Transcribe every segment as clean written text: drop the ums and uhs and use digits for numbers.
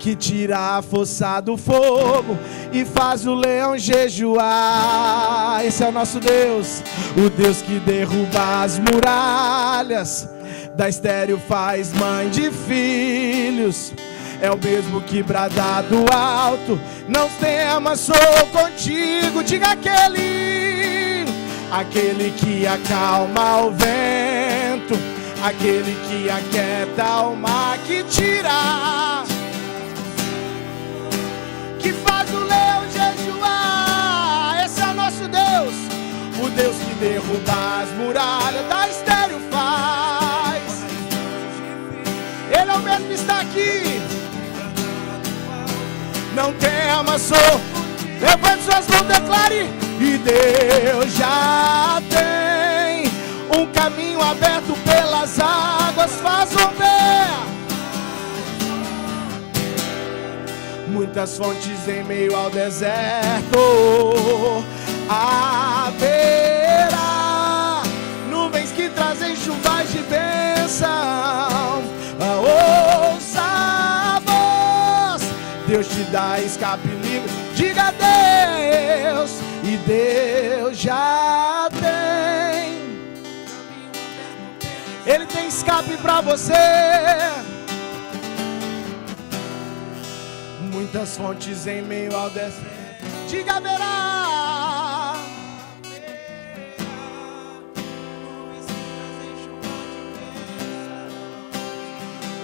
que tira a força do fogo e faz o leão jejuar. Esse é o nosso Deus, o Deus que derruba as muralhas, da estéril faz mãe de filhos. É o mesmo que brada do alto, não temas, sou contigo. Diga aquele que acalma o vento, aquele que aquieta o mar, que tira, que faz o leão jejuar. Esse é o nosso Deus, o Deus que derruba as muralhas, da estéril faz. Ele é o mesmo que está aqui. Não temas, sou. Levante suas mãos, declare. E Deus já tem um caminho aberto pelas águas, faz romper muitas fontes em meio ao deserto. Haverá nuvens que trazem chuvas de bênção. Ouça a voz, Deus te dá escape livre. Diga a Deus, e Deus já tem. Ele tem escape para você. Muitas fontes em meio ao deserto. Diga, haverá.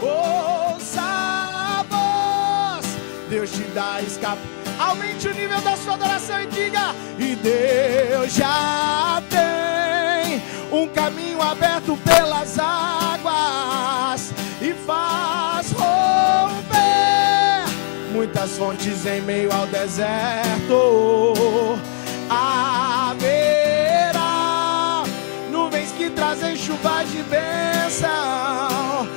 Ouça a voz, Deus te dá escape. Aumente o nível da sua adoração e diga: e Deus já tem um caminho aberto pelas águas e faz romper muitas fontes em meio ao deserto. Haverá nuvens que trazem chuvas de bênção.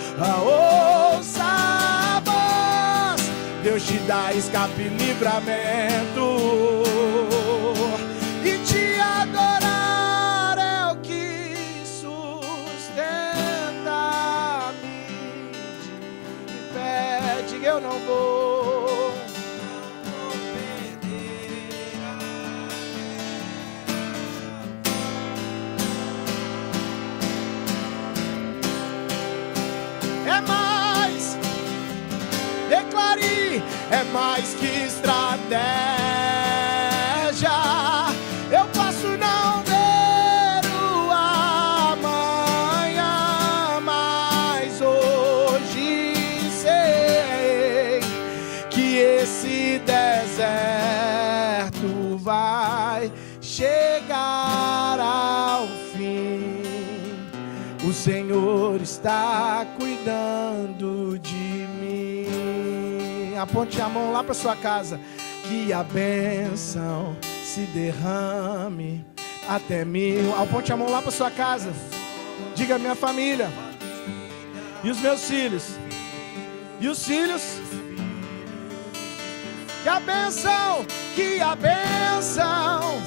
Ouça a voz, Deus te dá escape e livramento. E te adorar é o que sustenta-me. De pé, diga: eu não vou perder. É mais, declare, é mais que estratégia. Eu posso não ver o amanhã, mas hoje sei que esse deserto vai chegar ao fim. O Senhor está cuidando de mim. Aponte a mão lá para sua casa. Que a bênção se derrame até mim. Aponte a mão lá para sua casa. Diga: minha família e os meus filhos e os filhos. Que a bênção, que a bênção.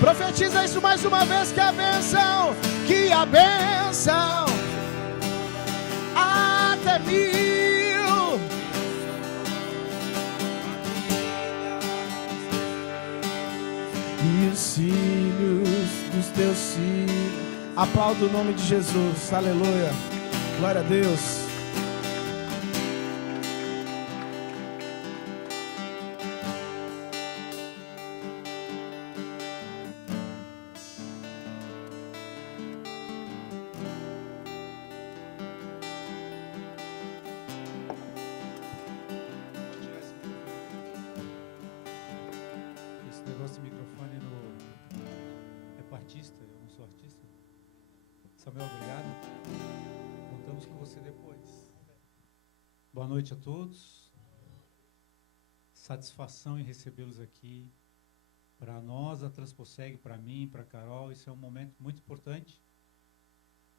Profetiza isso mais uma vez, que a bênção, que a bênção até mil. E os filhos dos teus filhos. Aplauda o nome de Jesus, aleluia, glória a Deus. Boa noite a todos. Satisfação em recebê-los aqui. Para nós, a Transposseg, para mim, para a Carol, isso é um momento muito importante.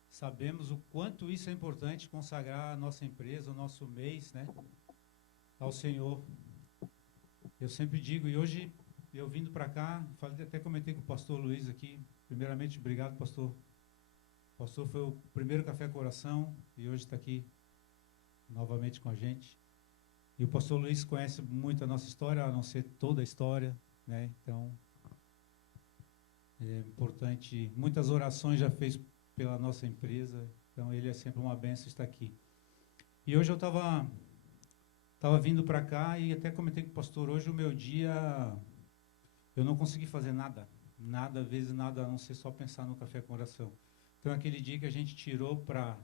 Sabemos o quanto isso é importante, consagrar a nossa empresa, o nosso mês, né, ao Senhor. Eu sempre digo, e hoje eu vindo para cá, até comentei com o pastor Luiz aqui, primeiramente, obrigado, pastor. O pastor foi o primeiro Café com Oração e hoje está aqui novamente com a gente. E o pastor Luiz conhece muito a nossa história, a não ser toda a história, né? Então, é importante. Muitas orações já fez pela nossa empresa, então ele é sempre uma bênção estar aqui. E hoje eu estava vindo para cá e até comentei com o pastor, hoje o meu dia, eu não consegui fazer nada, às vezes nada, a não ser só pensar no Café com Oração. Então, aquele dia que a gente tirou para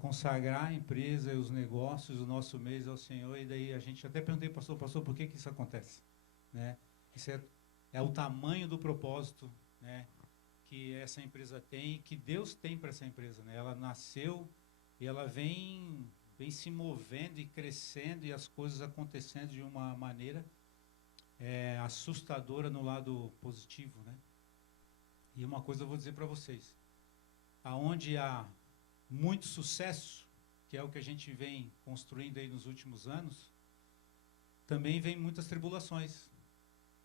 consagrar a empresa e os negócios, o nosso mês ao Senhor, e daí a gente até perguntei para o pastor, por que isso acontece? Né? Isso é o tamanho do propósito, né, que essa empresa tem, que Deus tem para essa empresa. Né? Ela nasceu e ela vem se movendo e crescendo e as coisas acontecendo de uma maneira assustadora no lado positivo. Né? E uma coisa eu vou dizer para vocês, aonde há muito sucesso, que é o que a gente vem construindo aí nos últimos anos, também vem muitas tribulações,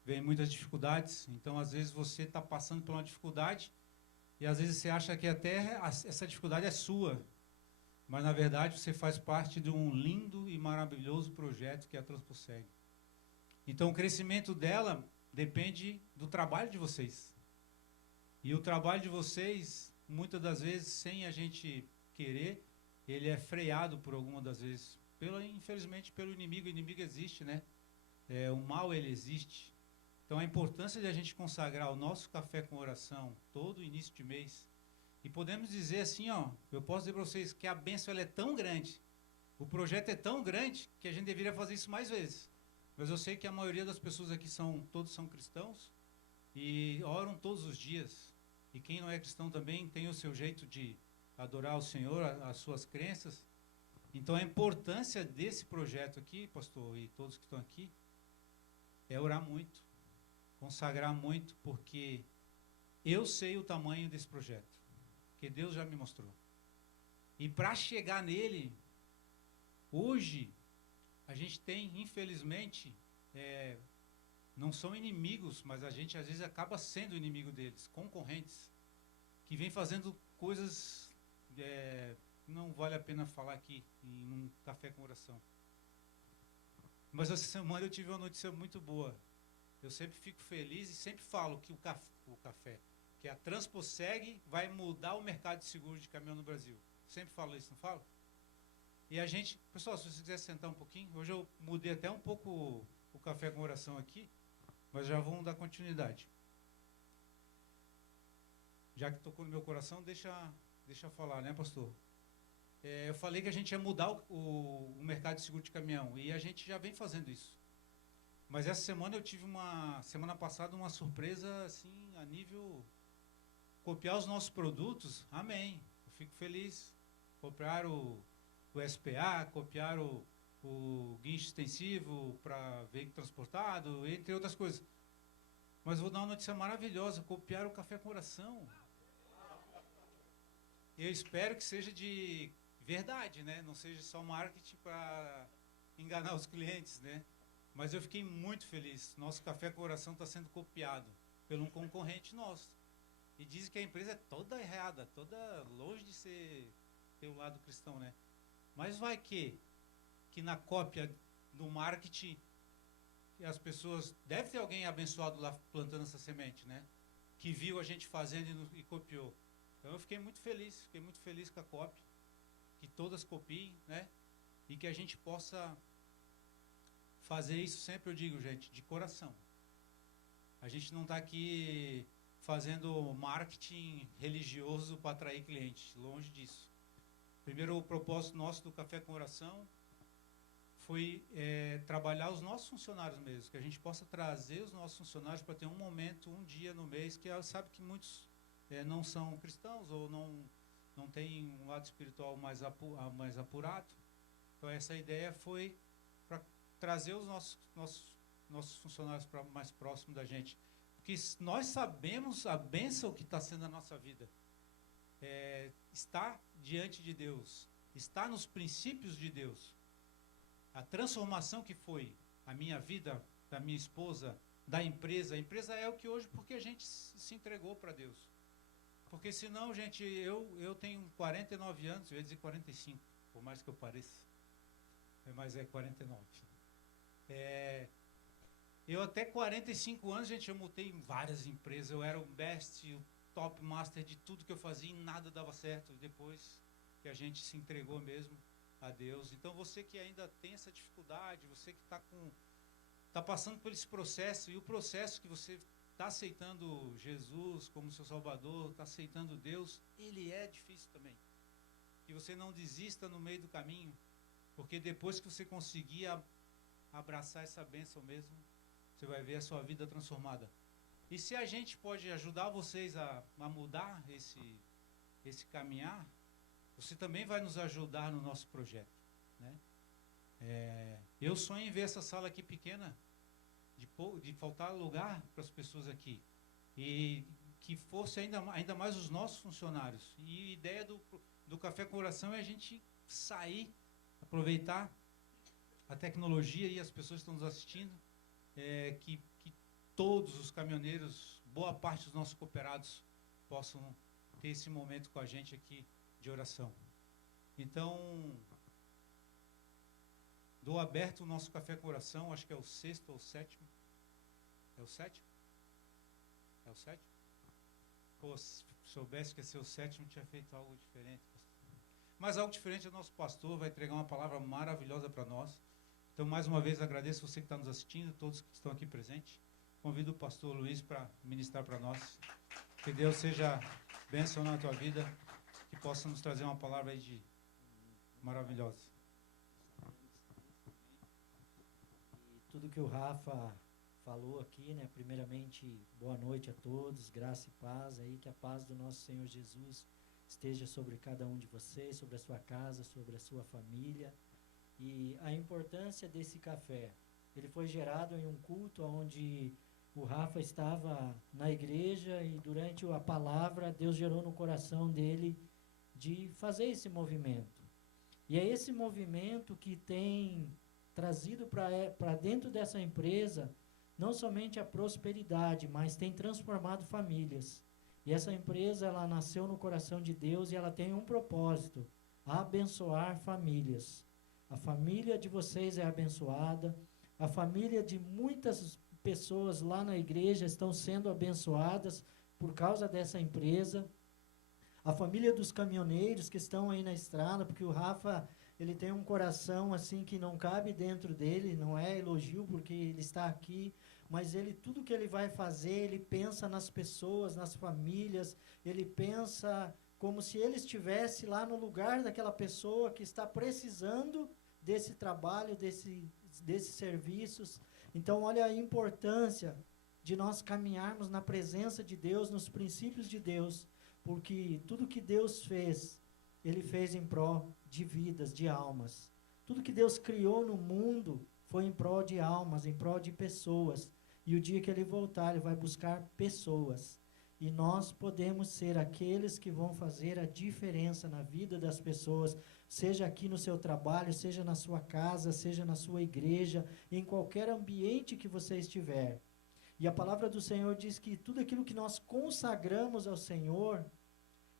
vem muitas dificuldades. Então, às vezes, você está passando por uma dificuldade e, às vezes, você acha que até essa dificuldade é sua, mas, na verdade, você faz parte de um lindo e maravilhoso projeto que é a Transposseg. Então, o crescimento dela depende do trabalho de vocês. E o trabalho de vocês, muitas das vezes, sem a gente querer, ele é freado por alguma das vezes, infelizmente, pelo inimigo. O inimigo existe, né? O mal, ele existe. Então, a importância de a gente consagrar o nosso Café com Oração todo início de mês. E podemos dizer assim, eu posso dizer para vocês que a bênção ela é tão grande, o projeto é tão grande, que a gente deveria fazer isso mais vezes. Mas eu sei que a maioria das pessoas aqui todos são cristãos e oram todos os dias. E quem não é cristão também tem o seu jeito de adorar o Senhor, as suas crenças. Então, a importância desse projeto aqui, pastor, e todos que estão aqui, é orar muito, consagrar muito, porque eu sei o tamanho desse projeto, que Deus já me mostrou. E para chegar nele, hoje, a gente tem, infelizmente, não são inimigos, mas a gente às vezes acaba sendo inimigo deles, concorrentes, que vem fazendo coisas, não vale a pena falar aqui, em um Café com Oração. Mas essa semana eu tive uma notícia muito boa. Eu sempre fico feliz e sempre falo que o café, que a Transposseg vai mudar o mercado de seguro de caminhão no Brasil. Sempre falo isso, não falo? E a gente, pessoal, se você quiser sentar um pouquinho, hoje eu mudei até um pouco o Café com Oração aqui, mas já vamos dar continuidade. Já que tocou no meu coração, deixa eu falar, né, pastor? Eu falei que a gente ia mudar o mercado de seguro de caminhão, e a gente já vem fazendo isso. Mas essa semana eu tive semana passada, uma surpresa, assim, a nível... Copiar os nossos produtos, amém. Eu fico feliz. Copiar o SPA, copiar o guincho extensivo para veículo transportado, entre outras coisas. Mas vou dar uma notícia maravilhosa, copiar o Café com Oração. Eu espero que seja de verdade, né? Não seja só marketing para enganar os clientes, né? Mas eu fiquei muito feliz. Nosso Café com Oração está sendo copiado por um concorrente nosso. E dizem que a empresa é toda errada, toda longe de ter o lado cristão, né? Mas vai que na cópia do marketing, as pessoas... Deve ter alguém abençoado lá plantando essa semente, né? Que viu a gente fazendo e copiou. Então eu fiquei muito feliz com a cópia. Que todas copiem, né? E que a gente possa fazer isso sempre, eu digo, gente, de coração. A gente não está aqui fazendo marketing religioso para atrair clientes, longe disso. Primeiro, o propósito nosso do Café com Oração foi trabalhar os nossos funcionários mesmo, que a gente possa trazer os nossos funcionários para ter um momento, um dia no mês, que sabe que muitos não são cristãos ou não têm um lado espiritual mais apurado. Então, essa ideia foi para trazer os nossos funcionários para mais próximo da gente. Porque nós sabemos a bênção que está sendo a nossa vida. Está diante de Deus, está nos princípios de Deus. A transformação que foi a minha vida, da minha esposa, da empresa. A empresa é o que hoje, porque a gente se entregou para Deus. Porque senão, gente, eu tenho 49 anos, eu ia dizer 45, por mais que eu pareça, mas é 49. Eu até 45 anos, gente, eu montei em várias empresas, eu era o best, o top master de tudo que eu fazia e nada dava certo, depois que a gente se entregou mesmo a Deus. Então, você que ainda tem essa dificuldade, você que está passando por esse processo, e o processo que você está aceitando Jesus como seu Salvador, está aceitando Deus, ele é difícil também. Que você não desista no meio do caminho, porque depois que você conseguir abraçar essa bênção mesmo, você vai ver a sua vida transformada. E se a gente pode ajudar vocês a mudar esse caminhar, você também vai nos ajudar no nosso projeto, né? Eu sonho em ver essa sala aqui pequena, de faltar lugar para as pessoas aqui, e que fosse ainda mais os nossos funcionários. E a ideia do Café com Oração é a gente sair, aproveitar a tecnologia e as pessoas que estão nos assistindo, que todos os caminhoneiros, boa parte dos nossos cooperados, possam ter esse momento com a gente aqui de oração. Então, dou aberto o nosso Café com Oração, acho que é o 6º ou 7º. É o 7º? É o 7º? Pô, se soubesse que ia ser o 7º, tinha feito algo diferente. Mas algo diferente, o nosso pastor vai entregar uma palavra maravilhosa para nós. Então, mais uma vez, agradeço você que está nos assistindo, todos que estão aqui presentes. Convido o pastor Luiz para ministrar para nós. Que Deus seja bênção na tua vida, que possa nos trazer uma palavra aí maravilhosa. E tudo que o Rafa falou aqui, né? Primeiramente, boa noite a todos, graça e paz aí, que a paz do nosso Senhor Jesus esteja sobre cada um de vocês, sobre a sua casa, sobre a sua família. E a importância desse café, ele foi gerado em um culto onde o Rafa estava na igreja e durante a palavra, Deus gerou no coração dele de fazer esse movimento. E é esse movimento que tem trazido para dentro dessa empresa não somente a prosperidade, mas tem transformado famílias. E essa empresa, ela nasceu no coração de Deus e ela tem um propósito: abençoar famílias. A família de vocês é abençoada, a família de muitas pessoas lá na igreja estão sendo abençoadas por causa dessa empresa. A família dos caminhoneiros que estão aí na estrada, porque o Rafa, ele tem um coração assim que não cabe dentro dele, não é elogio porque ele está aqui, mas tudo que ele vai fazer, ele pensa nas pessoas, nas famílias, ele pensa como se ele estivesse lá no lugar daquela pessoa que está precisando desse trabalho, desses serviços. Então, olha a importância de nós caminharmos na presença de Deus, nos princípios de Deus, porque tudo que Deus fez, Ele fez em prol de vidas, de almas. Tudo que Deus criou no mundo foi em prol de almas, em prol de pessoas. E o dia que Ele voltar, Ele vai buscar pessoas. E nós podemos ser aqueles que vão fazer a diferença na vida das pessoas, seja aqui no seu trabalho, seja na sua casa, seja na sua igreja, em qualquer ambiente que você estiver. E a palavra do Senhor diz que tudo aquilo que nós consagramos ao Senhor,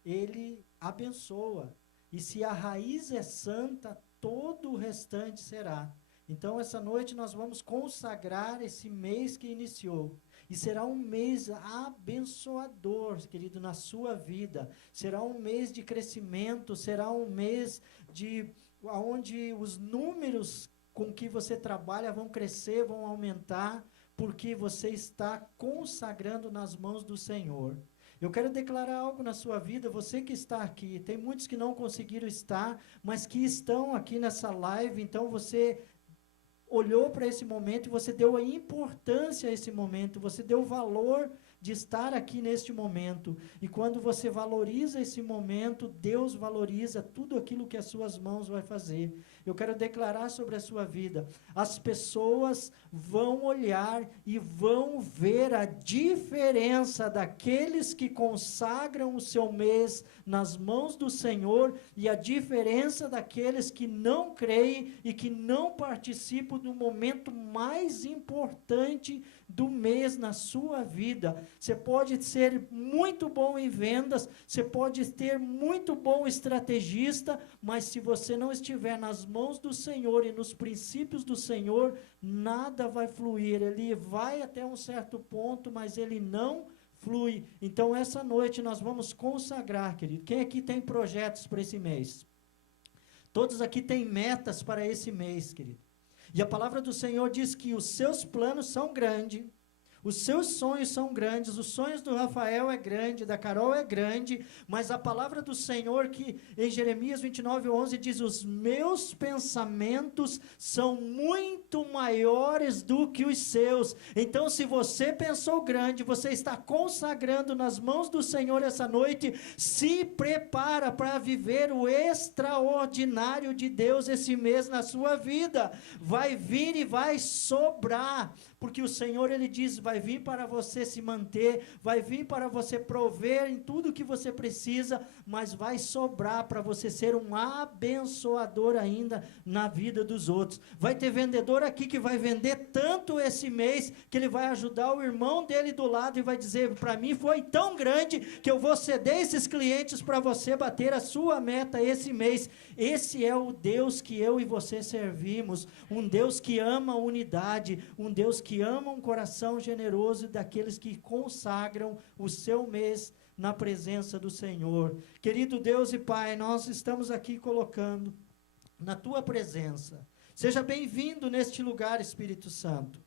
Ele abençoa. E se a raiz é santa, todo o restante será. Então, essa noite nós vamos consagrar esse mês que iniciou. E será um mês abençoador, querido, na sua vida. Será um mês de crescimento, será um mês onde os números com que você trabalha vão crescer, vão aumentar, porque você está consagrando nas mãos do Senhor. Eu quero declarar algo na sua vida, você que está aqui, tem muitos que não conseguiram estar, mas que estão aqui nessa live, então você olhou para esse momento e você deu a importância a esse momento, você deu o valor de estar aqui neste momento. E quando você valoriza esse momento, Deus valoriza tudo aquilo que as suas mãos vai fazer. eu quero declarar sobre a sua vida. As pessoas vão olhar e vão ver a diferença daqueles que consagram o seu mês nas mãos do Senhor e a diferença daqueles que não creem e que não participam do momento mais importante do mês na sua vida. Você pode ser muito bom em vendas, você pode ter muito bom estrategista, mas se você não estiver nas mãos do Senhor e nos princípios do Senhor, nada vai fluir. Ele vai até um certo ponto, mas ele não flui. Então, essa noite nós vamos consagrar, querido. Quem aqui tem projetos para esse mês? Todos aqui têm metas para esse mês, querido. E a palavra do Senhor diz que os seus planos são grandes, os seus sonhos são grandes, os sonhos do Rafael é grande, da Carol é grande, mas a palavra do Senhor que em Jeremias 29:11 diz, os meus pensamentos são muito maiores do que os seus. Então, se você pensou grande, você está consagrando nas mãos do Senhor essa noite, se prepara para viver o extraordinário de Deus esse mês na sua vida. Vai vir e vai sobrar, porque o Senhor, Ele diz, vai vir para você se manter, vai vir para você prover em tudo que você precisa, mas vai sobrar para você ser um abençoador ainda na vida dos outros. Vai ter vendedor aqui que vai vender tanto esse mês, que ele vai ajudar o irmão dele do lado e vai dizer, para mim foi tão grande, que eu vou ceder esses clientes para você bater a sua meta esse mês. Esse é o Deus que eu e você servimos, um Deus que ama a unidade, um Deus que ama um coração generoso daqueles que consagram o seu mês na presença do Senhor. Querido Deus e Pai, nós estamos aqui colocando na Tua presença. Seja bem-vindo neste lugar, Espírito Santo.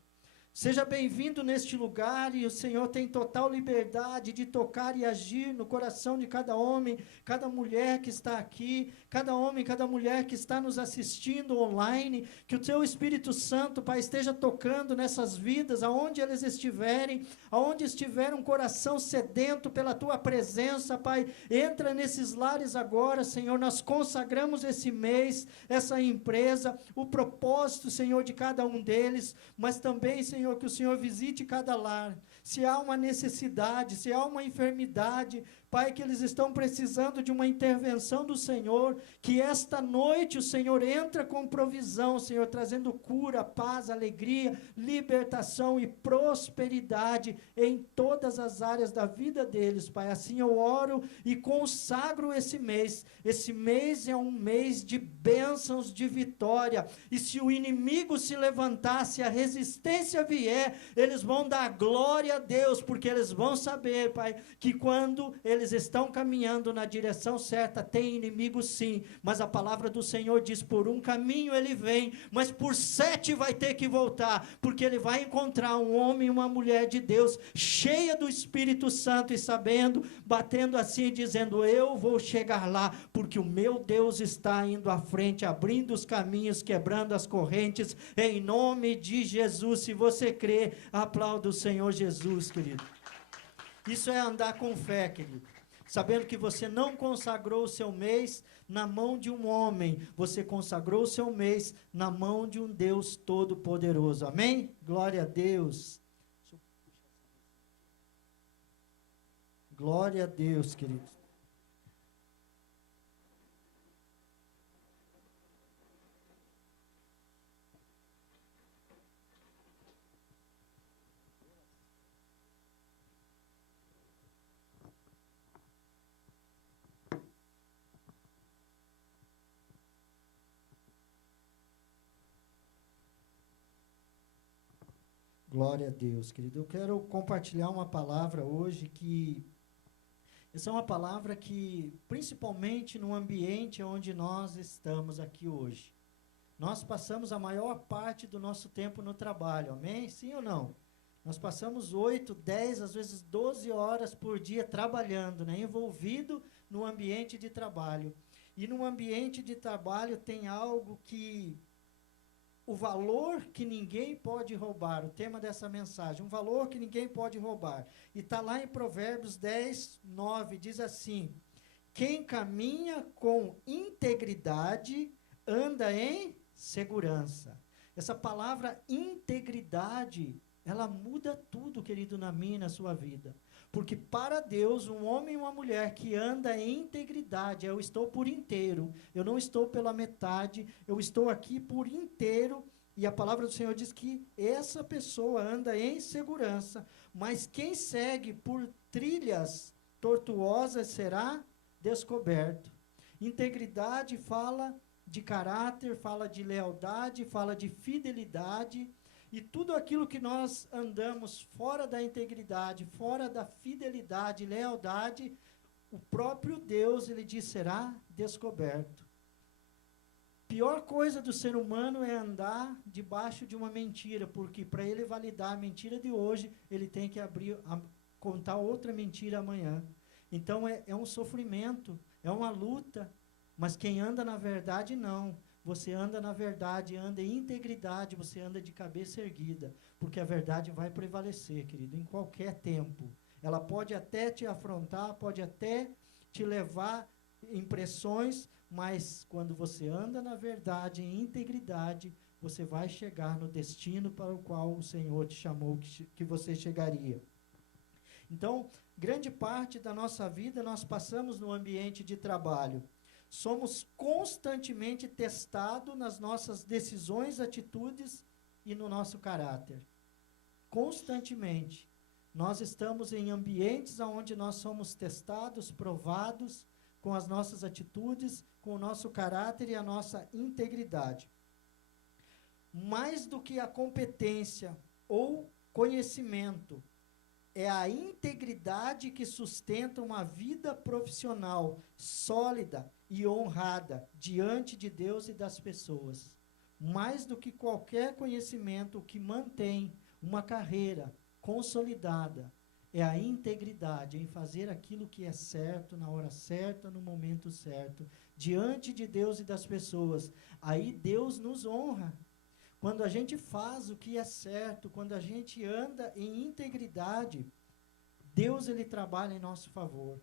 Seja bem-vindo neste lugar e o Senhor tem total liberdade de tocar e agir no coração de cada homem, cada mulher que está aqui, cada homem, cada mulher que está nos assistindo online, que o Teu Espírito Santo, Pai, esteja tocando nessas vidas, aonde eles estiverem, aonde estiver um coração sedento pela Tua presença, Pai, entra nesses lares agora, Senhor, nós consagramos esse mês, essa empresa, o propósito, Senhor, de cada um deles, mas também, Senhor, que o Senhor visite cada lar, se há uma necessidade, se há uma enfermidade, Pai, que eles estão precisando de uma intervenção do Senhor, que esta noite o Senhor entra com provisão, Senhor, trazendo cura, paz, alegria, libertação e prosperidade em todas as áreas da vida deles, Pai. Assim eu oro e consagro esse mês. Esse mês é um mês de bênçãos, de vitória, e se o inimigo se levantar, se a resistência vier, eles vão dar glória a Deus, porque eles vão saber, Pai, que quando eles estão caminhando na direção certa, tem inimigo sim, mas a palavra do Senhor diz, por um caminho ele vem, mas por 7 vai ter que voltar, porque ele vai encontrar um homem e uma mulher de Deus, cheia do Espírito Santo e sabendo, batendo assim, dizendo, eu vou chegar lá, porque o meu Deus está indo à frente, abrindo os caminhos, quebrando as correntes, em nome de Jesus. Se você crê, aplauda o Senhor Jesus, querido. Isso é andar com fé, querido. Sabendo que você não consagrou o seu mês na mão de um homem, você consagrou o seu mês na mão de um Deus todo-poderoso. Amém? Glória a Deus. Glória a Deus, queridos. Glória a Deus, querido. Eu quero compartilhar uma palavra hoje essa é uma palavra que, principalmente no ambiente onde nós estamos aqui hoje, nós passamos a maior parte do nosso tempo no trabalho, amém? Sim ou não? Nós passamos 8, 10, às vezes 12 horas por dia trabalhando, né? Envolvido no ambiente de trabalho. E no ambiente de trabalho tem algo que o valor que ninguém pode roubar, o tema dessa mensagem, um valor que ninguém pode roubar. E está lá em Provérbios 10, 9, diz assim, quem caminha com integridade anda em segurança. Essa palavra integridade, ela muda tudo, querido, na minha e na sua vida. Porque para Deus, um homem e uma mulher que anda em integridade, eu estou por inteiro, eu não estou pela metade, eu estou aqui por inteiro, e a palavra do Senhor diz que essa pessoa anda em segurança, mas quem segue por trilhas tortuosas será descoberto. Integridade fala de caráter, fala de lealdade, fala de fidelidade, e tudo aquilo que nós andamos fora da integridade, fora da fidelidade, lealdade, o próprio Deus, ele diz, será descoberto. Pior coisa do ser humano é andar debaixo de uma mentira, porque para ele validar a mentira de hoje, ele tem que contar outra mentira amanhã. Então é um sofrimento, é uma luta, mas quem anda na verdade, não. Você anda na verdade, anda em integridade, você anda de cabeça erguida, porque a verdade vai prevalecer, querido, em qualquer tempo. Ela pode até te afrontar, pode até te levar impressões, mas quando você anda na verdade, em integridade, você vai chegar no destino para o qual o Senhor te chamou que você chegaria. Então, grande parte da nossa vida nós passamos no ambiente de trabalho. Somos constantemente testados nas nossas decisões, atitudes e no nosso caráter. Constantemente. Nós estamos em ambientes onde nós somos testados, provados com as nossas atitudes, com o nosso caráter e a nossa integridade. Mais do que a competência ou conhecimento, é a integridade que sustenta uma vida profissional sólida e honrada diante de Deus e das pessoas. Mais do que qualquer conhecimento, o que mantém uma carreira consolidada é a integridade em fazer aquilo que é certo, na hora certa, no momento certo, diante de Deus e das pessoas. Aí Deus nos honra. Quando a gente faz o que é certo, quando a gente anda em integridade, Deus, ele trabalha em nosso favor.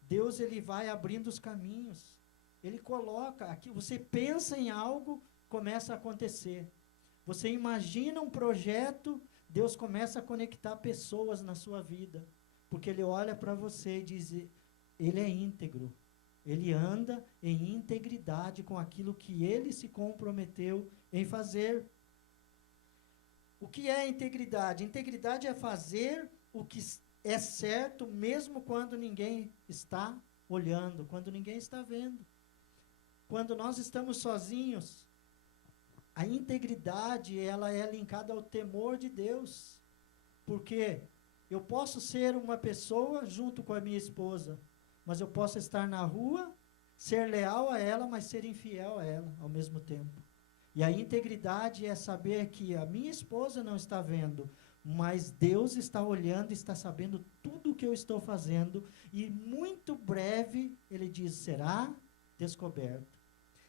Deus, ele vai abrindo os caminhos. Ele coloca aqui, você pensa em algo, começa a acontecer. Você imagina um projeto, Deus começa a conectar pessoas na sua vida. Porque ele olha para você e diz, ele é íntegro. Ele anda em integridade com aquilo que ele se comprometeu em fazer. O que é integridade? Integridade é fazer o que é certo, mesmo quando ninguém está olhando, quando ninguém está vendo. Quando nós estamos sozinhos, a integridade, ela é linkada ao temor de Deus. Porque eu posso ser uma pessoa junto com a minha esposa, mas eu posso estar na rua, ser leal a ela, mas ser infiel a ela ao mesmo tempo. E a integridade é saber que a minha esposa não está vendo, mas Deus está olhando, está sabendo tudo o que eu estou fazendo, e muito breve, ele diz, será descoberto.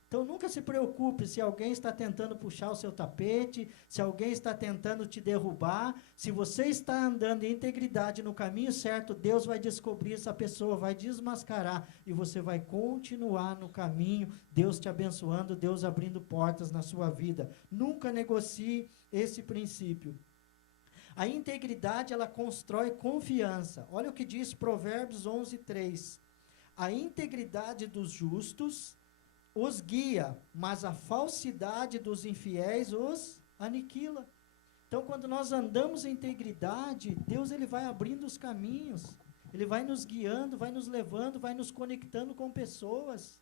Então, nunca se preocupe se alguém está tentando puxar o seu tapete, se alguém está tentando te derrubar. Se você está andando em integridade no caminho certo, Deus vai descobrir, essa pessoa vai desmascarar e você vai continuar no caminho, Deus te abençoando, Deus abrindo portas na sua vida. Nunca negocie esse princípio. A integridade, ela constrói confiança. Olha o que diz Provérbios 11:3. A integridade dos justos os guia, mas a falsidade dos infiéis os aniquila. Então, quando nós andamos em integridade, Deus, ele vai abrindo os caminhos, ele vai nos guiando, vai nos levando, vai nos conectando com pessoas.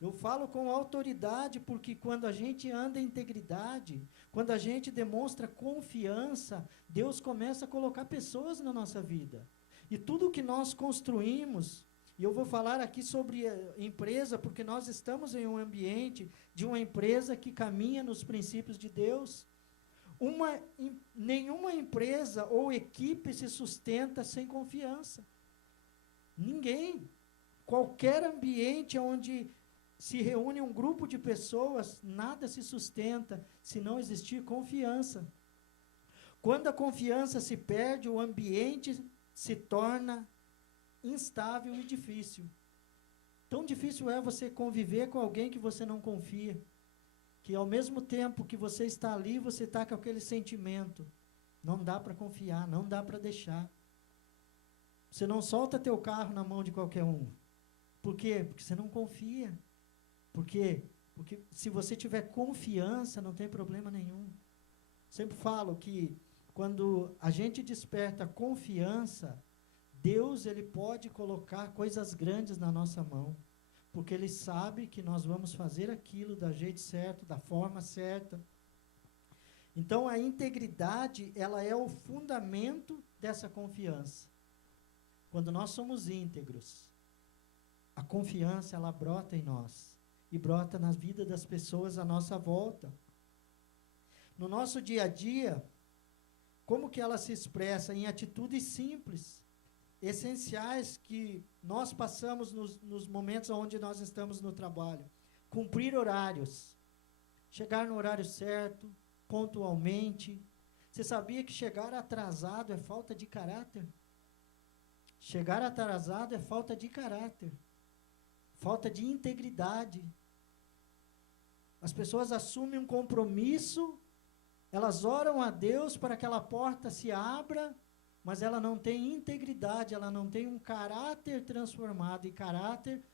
Eu falo com autoridade, porque quando a gente anda em integridade, quando a gente demonstra confiança, Deus começa a colocar pessoas na nossa vida. E tudo que nós construímos, e eu vou falar aqui sobre empresa, porque nós estamos em um ambiente de uma empresa que caminha nos princípios de Deus. Nenhuma empresa ou equipe se sustenta sem confiança. Ninguém. Qualquer ambiente onde se reúne um grupo de pessoas, nada se sustenta se não existir confiança. Quando a confiança se perde, o ambiente se torna instável e difícil. Tão difícil é você conviver com alguém que você não confia. que ao mesmo tempo que você está ali, você está com aquele sentimento. Não dá para confiar, não dá para deixar. Você não solta teu carro na mão de qualquer um. Por quê? Porque você não confia. Por quê? Porque se você tiver confiança, não tem problema nenhum. Sempre falo que quando a gente desperta confiança, Deus, ele pode colocar coisas grandes na nossa mão. Porque ele sabe que nós vamos fazer aquilo do jeito certo, da forma certa. Então, a integridade, ela é o fundamento dessa confiança. Quando nós somos íntegros, a confiança, ela brota em nós. E brota na vida das pessoas à nossa volta. No nosso dia a dia, como que ela se expressa? Em atitudes simples, essenciais que nós passamos nos momentos onde nós estamos no trabalho. Cumprir horários. Chegar no horário certo, pontualmente. Você sabia que chegar atrasado é falta de caráter? Chegar atrasado é falta de caráter. Falta de integridade. As pessoas assumem um compromisso, elas oram a Deus para que aquela porta se abra, mas ela não tem integridade, ela não tem um caráter transformado, e caráter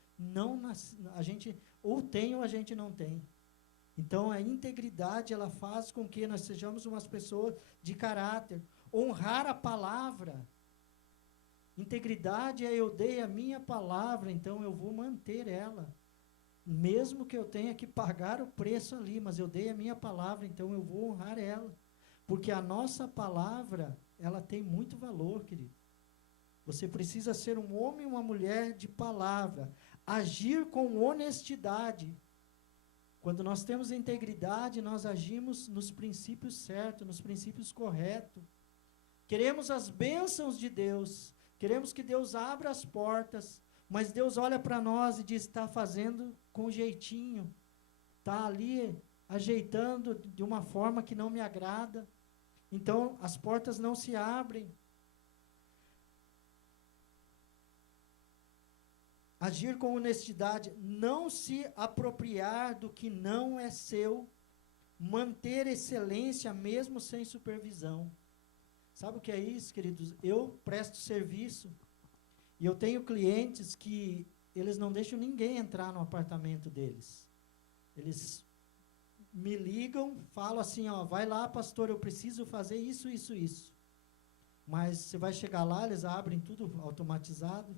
a gente ou tem ou a gente não tem. Então, a integridade, ela faz com que nós sejamos umas pessoas de caráter. Honrar a palavra. Integridade é eu dei a minha palavra, então eu vou manter ela. Mesmo que eu tenha que pagar o preço ali, mas eu dei a minha palavra, então eu vou honrar ela. Porque a nossa palavra, ela tem muito valor, querido. Você precisa ser um homem e uma mulher de palavra. Agir com honestidade. Quando nós temos integridade, nós agimos nos princípios certos, nos princípios corretos. Queremos as bênçãos de Deus. Queremos que Deus abra as portas. Mas Deus olha para nós e diz, está fazendo com jeitinho. Está ali ajeitando de uma forma que não me agrada. Então, as portas não se abrem. Agir com honestidade, não se apropriar do que não é seu, manter excelência mesmo sem supervisão. Sabe o que é isso, queridos? Eu presto serviço e eu tenho clientes que eles não deixam ninguém entrar no apartamento deles. Eles me ligam, falam assim, ó, vai lá, pastor, eu preciso fazer isso, isso, isso. Mas você vai chegar lá, eles abrem tudo automatizado.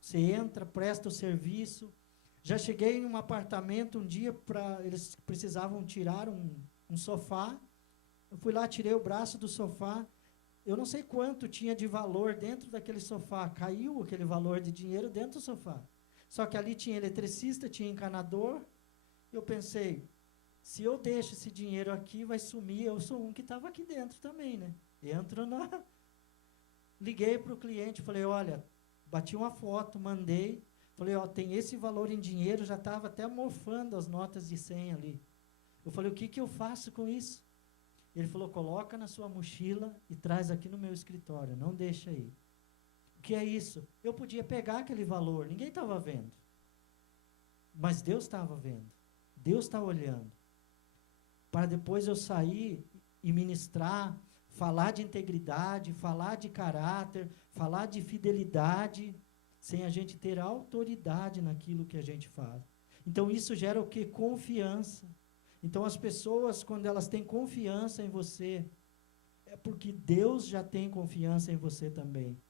Você entra, presta o serviço. Já cheguei em um apartamento um dia, eles precisavam tirar um sofá. Eu fui lá, tirei o braço do sofá. Eu não sei quanto tinha de valor dentro daquele sofá. Caiu aquele valor de dinheiro dentro do sofá. Só que ali tinha eletricista, tinha encanador. Eu pensei, se eu deixo esse dinheiro aqui, vai sumir. Eu sou um que estava aqui dentro também, né? Entro na... Liguei para o cliente, falei, olha, bati uma foto, mandei. Falei, ó, tem esse valor em dinheiro, já estava até morfando as notas de 100 ali. Eu falei, o que eu faço com isso? Ele falou, coloca na sua mochila e traz aqui no meu escritório, não deixa aí. O que é isso? Eu podia pegar aquele valor, ninguém estava vendo. Mas Deus estava vendo. Deus está olhando. Para depois eu sair e ministrar, falar de integridade, falar de caráter, falar de fidelidade, sem a gente ter autoridade naquilo que a gente faz. Então isso gera o quê? Confiança. Então as pessoas, quando elas têm confiança em você, é porque Deus já tem confiança em você também.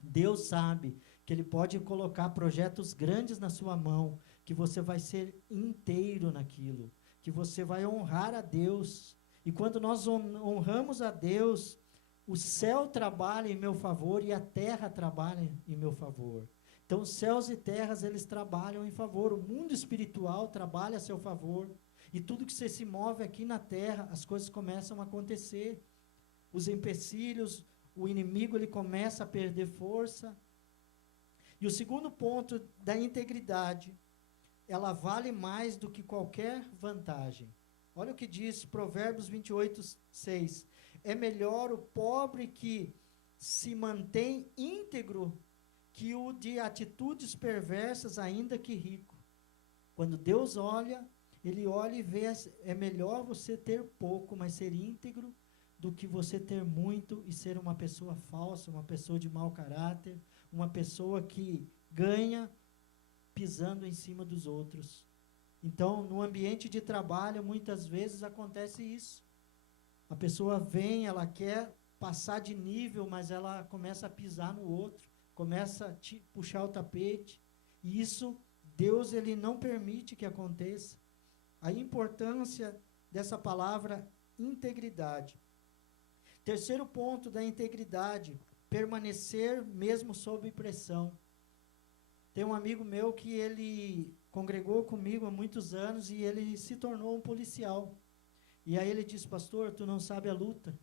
Deus sabe que Ele pode colocar projetos grandes na sua mão, que você vai ser inteiro naquilo, que você vai honrar a Deus. E quando nós honramos a Deus, o céu trabalha em meu favor e a terra trabalha em meu favor. Então, os céus e terras, eles trabalham em favor. O mundo espiritual trabalha a seu favor. E tudo que você se move aqui na terra, as coisas começam a acontecer. Os empecilhos, o inimigo, ele começa a perder força. E o segundo ponto da integridade, ela vale mais do que qualquer vantagem. Olha o que diz Provérbios 28, 6. É melhor o pobre que se mantém íntegro que o de atitudes perversas, ainda que rico. Quando Deus olha, ele olha e vê, é melhor você ter pouco, mas ser íntegro, do que você ter muito e ser uma pessoa falsa, uma pessoa de mau caráter, uma pessoa que ganha pisando em cima dos outros. Então, no ambiente de trabalho, muitas vezes acontece isso. A pessoa vem, ela quer passar de nível, mas ela começa a pisar no outro, começa a puxar o tapete. E isso, Deus, ele não permite que aconteça. A importância dessa palavra, integridade. Terceiro ponto da integridade, permanecer mesmo sob pressão. Tem um amigo meu que ele congregou comigo há muitos anos e ele se tornou um policial. E aí ele disse, pastor, tu não sabe a luta.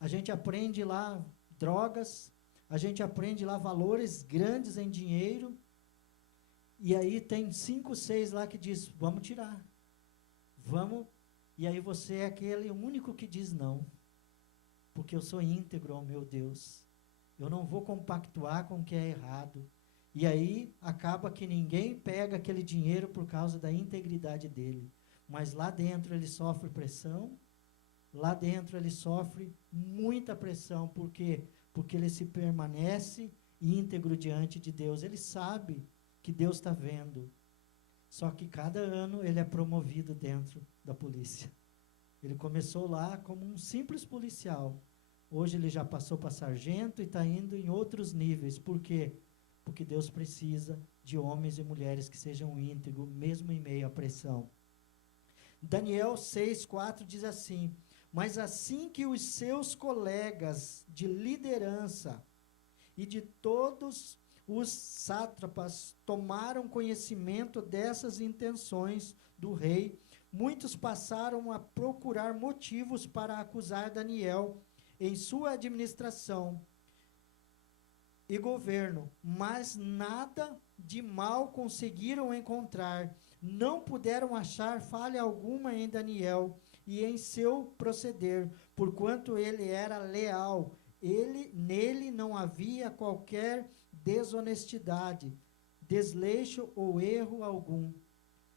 A gente aprende lá drogas, a gente aprende lá valores grandes em dinheiro, e aí tem 5, 6 lá que diz, vamos tirar, vamos, e aí você é aquele único que diz não, porque eu sou íntegro ao meu Deus, eu não vou compactuar com o que é errado, e aí acaba que ninguém pega aquele dinheiro por causa da integridade dele, mas lá dentro ele sofre pressão, lá dentro ele sofre muita pressão, por quê? Porque ele se permanece íntegro diante de Deus, ele sabe que Deus está vendo, só que cada ano ele é promovido dentro da polícia. Ele começou lá como um simples policial, hoje ele já passou para sargento e está indo em outros níveis, por quê? Porque Deus precisa de homens e mulheres que sejam íntegros, mesmo em meio à pressão. Daniel 6:4 diz assim, mas assim que os seus colegas de liderança e de todos os sátrapas tomaram conhecimento dessas intenções do rei, muitos passaram a procurar motivos para acusar Daniel em sua administração e governo, mas nada de mal conseguiram encontrar, não puderam achar falha alguma em Daniel e em seu proceder, porquanto ele era leal, nele não havia qualquer desonestidade, desleixo ou erro algum.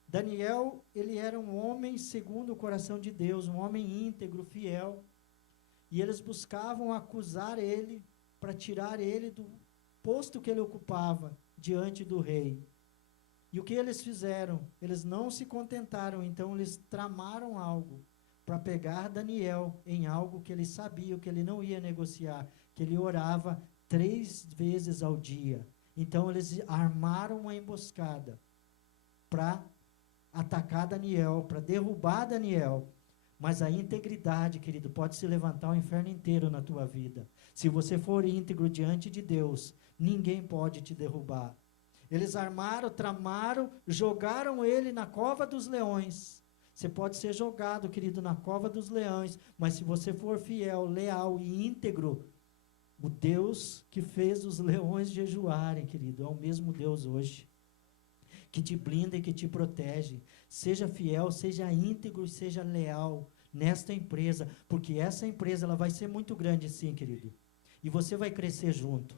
Daniel, ele era um homem segundo o coração de Deus, um homem íntegro, fiel, e eles buscavam acusar ele para tirar ele do posto que ele ocupava diante do rei. E o que eles fizeram? Eles não se contentaram, então eles tramaram algo para pegar Daniel em algo que ele sabia, que ele não ia negociar, que ele orava 3 vezes ao dia. Então eles armaram uma emboscada para atacar Daniel, para derrubar Daniel. Mas a integridade, querido, pode se levantar o inferno inteiro na tua vida. Se você for íntegro diante de Deus, ninguém pode te derrubar. Eles armaram, tramaram, jogaram ele na cova dos leões. Você pode ser jogado, querido, na cova dos leões, mas se você for fiel, leal e íntegro, o Deus que fez os leões jejuarem, querido, é o mesmo Deus hoje, que te blinda e que te protege. Seja fiel, seja íntegro e seja leal nesta empresa, porque essa empresa ela vai ser muito grande sim, querido, e você vai crescer junto.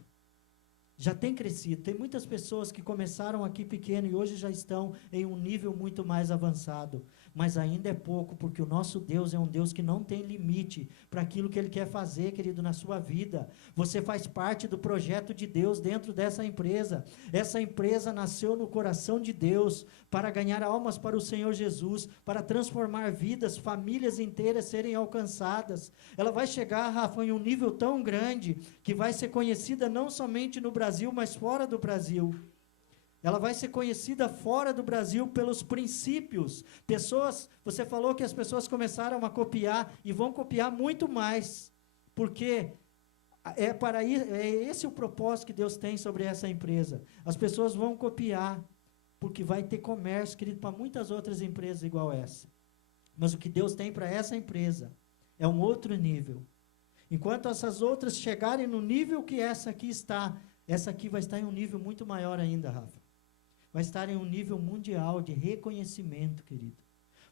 Já tem crescido, tem muitas pessoas que começaram aqui pequeno e hoje já estão em um nível muito mais avançado, mas ainda é pouco, porque o nosso Deus é um Deus que não tem limite para aquilo que Ele quer fazer, querido, na sua vida. Você faz parte do projeto de Deus dentro dessa empresa. Essa empresa nasceu no coração de Deus para ganhar almas para o Senhor Jesus, para transformar vidas, famílias inteiras serem alcançadas. Ela vai chegar, Rafa, em um nível tão grande que vai ser conhecida não somente no Brasil, mas fora do Brasil. Ela vai ser conhecida fora do Brasil pelos princípios. Pessoas, você falou que as pessoas começaram a copiar e vão copiar muito mais, porque é esse o propósito que Deus tem sobre essa empresa. As pessoas vão copiar, porque vai ter comércio, querido, para muitas outras empresas igual essa. Mas o que Deus tem para essa empresa é um outro nível. Enquanto essas outras chegarem no nível que essa aqui está, essa aqui vai estar em um nível muito maior ainda, Rafa. Vai estar em um nível mundial de reconhecimento, querido.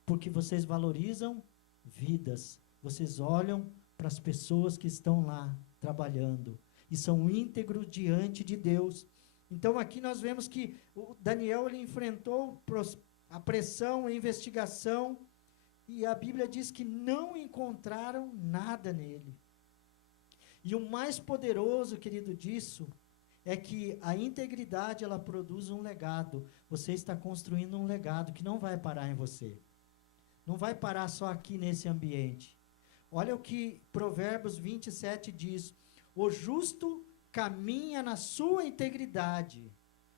Porque vocês valorizam vidas. Vocês olham para as pessoas que estão lá trabalhando. E são íntegros diante de Deus. Então aqui nós vemos que o Daniel ele enfrentou a pressão, a investigação, e a Bíblia diz que não encontraram nada nele. E o mais poderoso, querido, disso, é que a integridade, ela produz um legado. Você está construindo um legado que não vai parar em você. Não vai parar só aqui nesse ambiente. Olha o que Provérbios 27 diz: o justo caminha na sua integridade.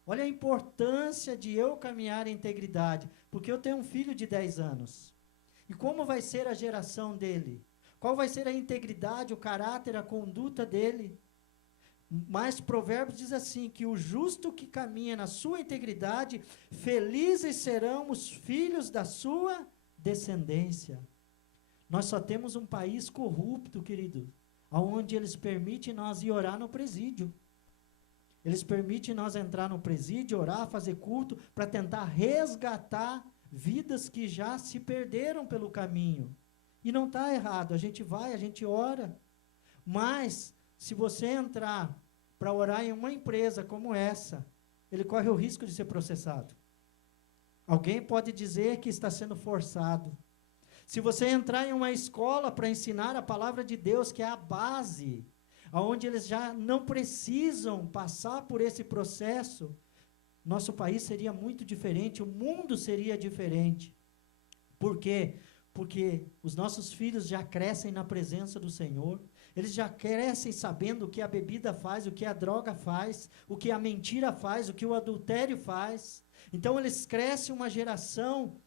Olha a importância de eu caminhar em integridade, porque eu tenho um filho de 10 anos. E como vai ser a geração dele? Qual vai ser a integridade, o caráter, a conduta dele? Mas Provérbios diz assim, que o justo que caminha na sua integridade, felizes serão os filhos da sua descendência. Nós só temos um país corrupto, querido, onde eles permitem nós ir orar no presídio. Eles permitem nós entrar no presídio, orar, fazer culto, para tentar resgatar vidas que já se perderam pelo caminho. E não está errado, a gente vai, a gente ora. Mas, se você entrar para orar em uma empresa como essa, ele corre o risco de ser processado. Alguém pode dizer que está sendo forçado. Se você entrar em uma escola para ensinar a palavra de Deus, que é a base, onde eles já não precisam passar por esse processo, nosso país seria muito diferente, o mundo seria diferente. Por quê? Porque os nossos filhos já crescem na presença do Senhor, eles já crescem sabendo o que a bebida faz, o que a droga faz, o que a mentira faz, o que o adultério faz. Então eles crescem uma geração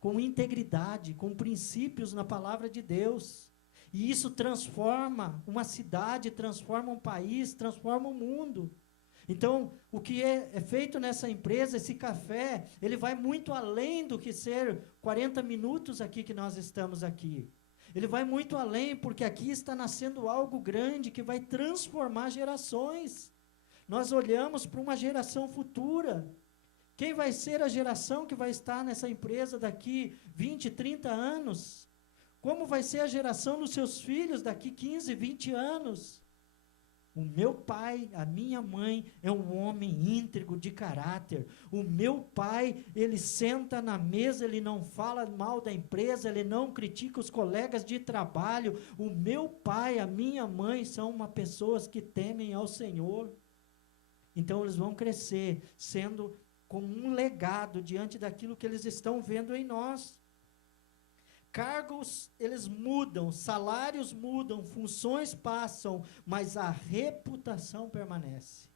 com integridade, com princípios na palavra de Deus. E isso transforma uma cidade, transforma um país, transforma o mundo. Então, o que é feito nessa empresa, esse café, ele vai muito além do que ser 40 minutos aqui que nós estamos aqui. Ele vai muito além, porque aqui está nascendo algo grande que vai transformar gerações. Nós olhamos para uma geração futura. Quem vai ser a geração que vai estar nessa empresa daqui 20, 30 anos? Como vai ser a geração dos seus filhos daqui 15, 20 anos? O meu pai, a minha mãe, é um homem íntegro de caráter. O meu pai, ele senta na mesa, ele não fala mal da empresa, ele não critica os colegas de trabalho. O meu pai, a minha mãe, são pessoas que temem ao Senhor. Então, eles vão crescer sendo como um legado diante daquilo que eles estão vendo em nós. Cargos, eles mudam, salários mudam, funções passam, mas a reputação permanece.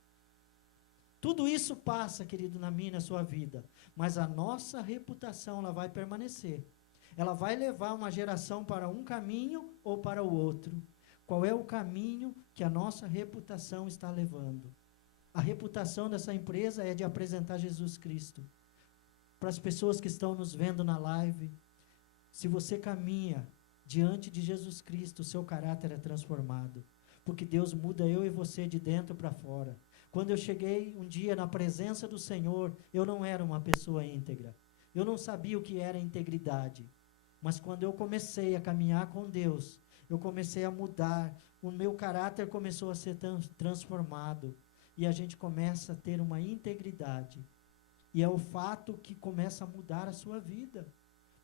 Tudo isso passa, querido, na minha e na sua vida, mas a nossa reputação, ela vai permanecer. Ela vai levar uma geração para um caminho ou para o outro. Qual é o caminho que a nossa reputação está levando? A reputação dessa empresa é de apresentar Jesus Cristo. Para as pessoas que estão nos vendo na live, se você caminha diante de Jesus Cristo, o seu caráter é transformado. Porque Deus muda eu e você de dentro para fora. Quando eu cheguei um dia na presença do Senhor, eu não era uma pessoa íntegra. Eu não sabia o que era integridade. Mas quando eu comecei a caminhar com Deus, eu comecei a mudar. O meu caráter começou a ser transformado. E a gente começa a ter uma integridade. E é o fato que começa a mudar a sua vida.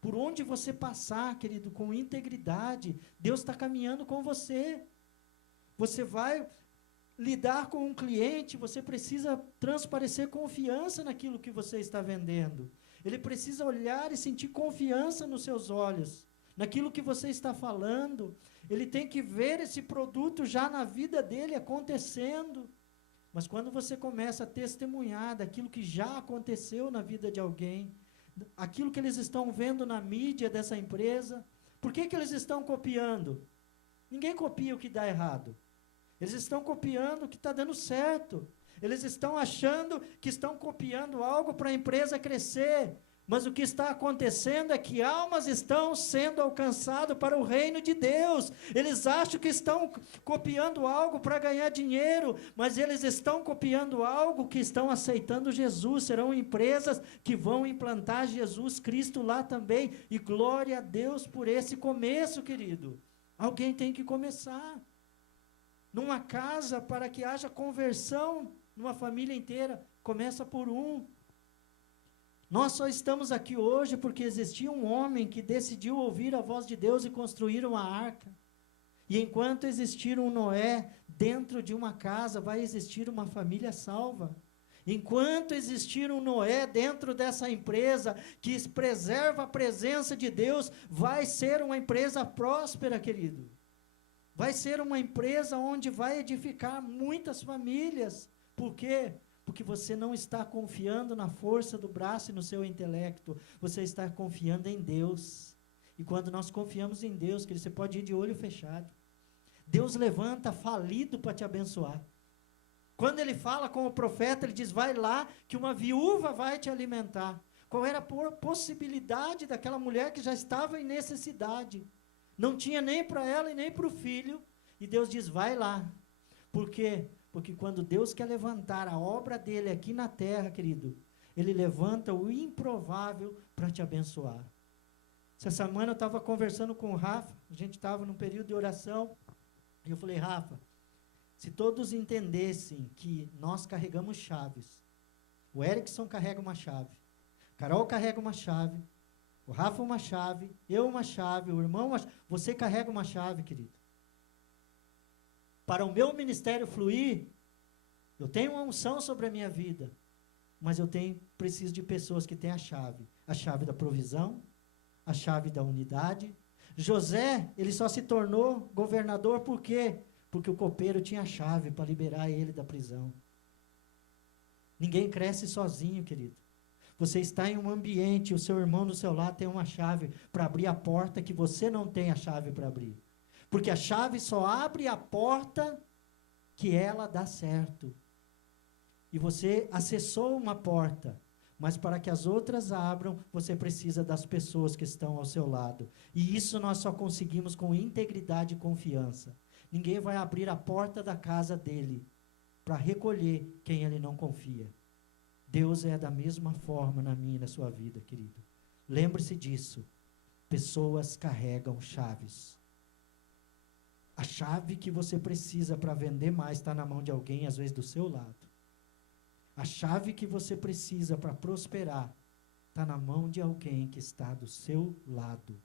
Por onde você passar, querido, com integridade, Deus está caminhando com você. Você vai lidar com um cliente, você precisa transparecer confiança naquilo que você está vendendo. Ele precisa olhar e sentir confiança nos seus olhos, naquilo que você está falando. Ele tem que ver esse produto já na vida dele acontecendo. Mas quando você começa a testemunhar daquilo que já aconteceu na vida de alguém, aquilo que eles estão vendo na mídia dessa empresa, por que eles estão copiando? Ninguém copia o que dá errado. Eles estão copiando o que está dando certo. Eles estão achando que estão copiando algo para a empresa crescer. Mas o que está acontecendo é que almas estão sendo alcançadas para o reino de Deus. Eles acham que estão copiando algo para ganhar dinheiro, mas eles estão copiando algo que estão aceitando Jesus. Serão empresas que vão implantar Jesus Cristo lá também. E glória a Deus por esse começo, querido. Alguém tem que começar. Numa casa, para que haja conversão numa família inteira, começa por um. Nós só estamos aqui hoje porque existia um homem que decidiu ouvir a voz de Deus e construir uma arca. E enquanto existir um Noé dentro de uma casa, vai existir uma família salva. Enquanto existir um Noé dentro dessa empresa que preserva a presença de Deus, vai ser uma empresa próspera, querido. Vai ser uma empresa onde vai edificar muitas famílias. Por quê? Porque você não está confiando na força do braço e no seu intelecto. Você está confiando em Deus. E quando nós confiamos em Deus, querido, você pode ir de olho fechado. Deus levanta falido para te abençoar. Quando ele fala com o profeta, ele diz, vai lá que uma viúva vai te alimentar. Qual era a possibilidade daquela mulher que já estava em necessidade? Não tinha nem para ela e nem para o filho. E Deus diz, vai lá. Por quê? Porque quando Deus quer levantar a obra dele aqui na terra, querido, ele levanta o improvável para te abençoar. Essa semana eu estava conversando com o Rafa, a gente estava num período de oração, e eu falei, Rafa, se todos entendessem que nós carregamos chaves, o Erickson carrega uma chave, Carol carrega uma chave, o Rafa uma chave, eu uma chave, o irmão uma chave, você carrega uma chave, querido. Para o meu ministério fluir, eu tenho uma unção sobre a minha vida, mas eu preciso de pessoas que têm a chave da provisão, a chave da unidade. José, ele só se tornou governador por quê? Porque o copeiro tinha a chave para liberar ele da prisão. Ninguém cresce sozinho, querido. Você está em um ambiente, o seu irmão do seu lado tem uma chave para abrir a porta que você não tem a chave para abrir. Porque a chave só abre a porta que ela dá certo. E você acessou uma porta, mas para que as outras abram, você precisa das pessoas que estão ao seu lado. E isso nós só conseguimos com integridade e confiança. Ninguém vai abrir a porta da casa dele para recolher quem ele não confia. Deus é da mesma forma na minha e na sua vida, querido. Lembre-se disso. Pessoas carregam chaves. A chave que você precisa para vender mais está na mão de alguém, às vezes do seu lado. A chave que você precisa para prosperar está na mão de alguém que está do seu lado.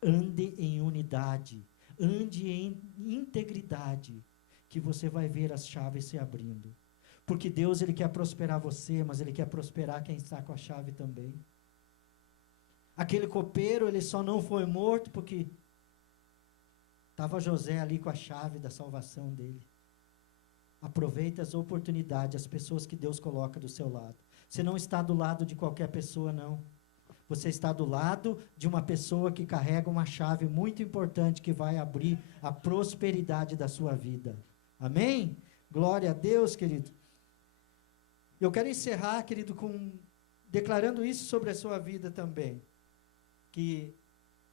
Ande em unidade, ande em integridade, que você vai ver as chaves se abrindo. Porque Deus, ele quer prosperar você, mas ele quer prosperar quem está com a chave também. Aquele copeiro, ele só não foi morto porque estava José ali com a chave da salvação dele. Aproveite as oportunidades, as pessoas que Deus coloca do seu lado. Você não está do lado de qualquer pessoa, não. Você está do lado de uma pessoa que carrega uma chave muito importante que vai abrir a prosperidade da sua vida. Amém? Glória a Deus, querido. Eu quero encerrar, querido, declarando isso sobre a sua vida também. Que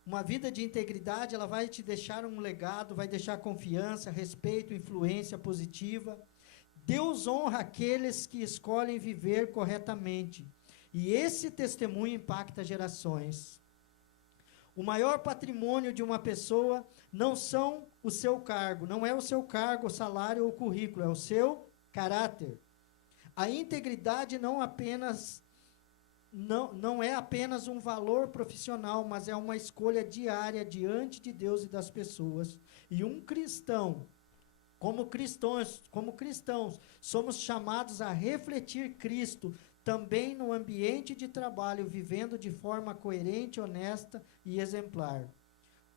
uma vida de integridade, ela vai te deixar um legado, vai deixar confiança, respeito, influência positiva. Deus honra aqueles que escolhem viver corretamente. E esse testemunho impacta gerações. O maior patrimônio de uma pessoa não são o seu cargo, não é o seu cargo, o salário ou o currículo, é o seu caráter. A integridade não é apenas um valor profissional, mas é uma escolha diária diante de Deus e das pessoas. E um cristão, como cristãos, somos chamados a refletir Cristo também no ambiente de trabalho, vivendo de forma coerente, honesta e exemplar.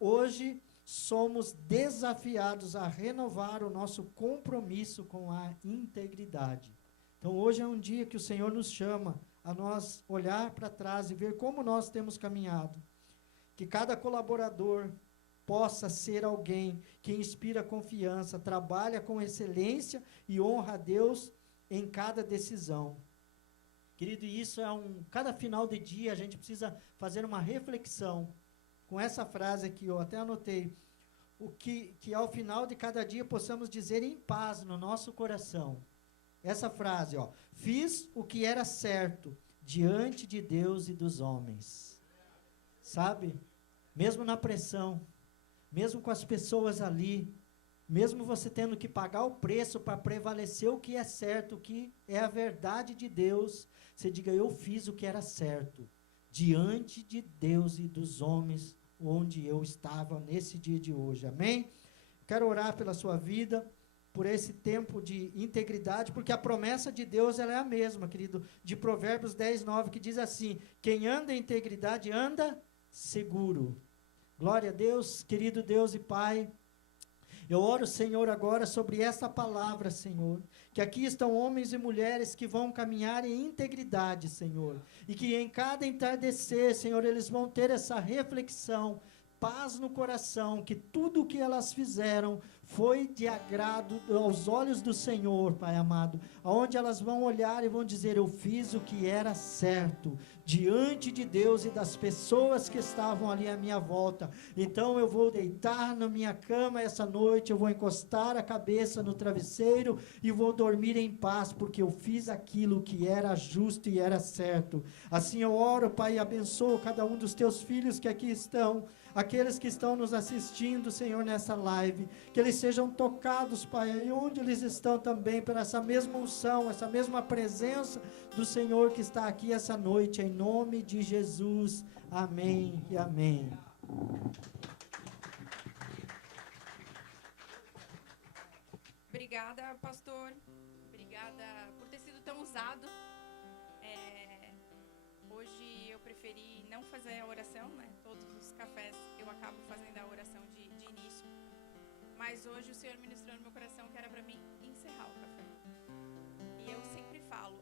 Hoje, somos desafiados a renovar o nosso compromisso com a integridade. Então, hoje é um dia que o Senhor nos chama a nós olhar para trás e ver como nós temos caminhado. Que cada colaborador possa ser alguém que inspira confiança, trabalha com excelência e honra a Deus em cada decisão. Querido, isso cada final de dia a gente precisa fazer uma reflexão com essa frase aqui, eu até anotei, que ao final de cada dia possamos dizer em paz no nosso coração. Essa frase, fiz o que era certo diante de Deus e dos homens. Sabe? Mesmo na pressão, mesmo com as pessoas ali, mesmo você tendo que pagar o preço para prevalecer o que é certo, o que é a verdade de Deus, você diga, eu fiz o que era certo, diante de Deus e dos homens, onde eu estava nesse dia de hoje, amém? Quero orar pela sua vida, por esse tempo de integridade, porque a promessa de Deus ela é a mesma, querido, de Provérbios 10, 9, que diz assim, quem anda em integridade anda seguro. Glória a Deus, querido Deus e Pai, eu oro, Senhor, agora sobre esta palavra, Senhor, que aqui estão homens e mulheres que vão caminhar em integridade, Senhor, e que em cada entardecer, Senhor, eles vão ter essa reflexão, paz no coração, que tudo o que elas fizeram foi de agrado aos olhos do Senhor, Pai amado, aonde elas vão olhar e vão dizer, eu fiz o que era certo, diante de Deus e das pessoas que estavam ali à minha volta, então eu vou deitar na minha cama essa noite, eu vou encostar a cabeça no travesseiro e vou dormir em paz, porque eu fiz aquilo que era justo e era certo. Assim eu oro, Pai, e abençoo cada um dos teus filhos que aqui estão, aqueles que estão nos assistindo, Senhor, nessa live, que eles sejam tocados, Pai, e onde eles estão também, por essa mesma unção, essa mesma presença do Senhor que está aqui essa noite, em nome de Jesus, amém e amém. Obrigada, pastor, obrigada por ter sido tão usado. Hoje eu preferi não fazer a oração, né? Todos os cafés eu acabo fazendo a oração de início. Mas hoje o Senhor ministrou no meu coração que era para mim encerrar o café. E eu sempre falo,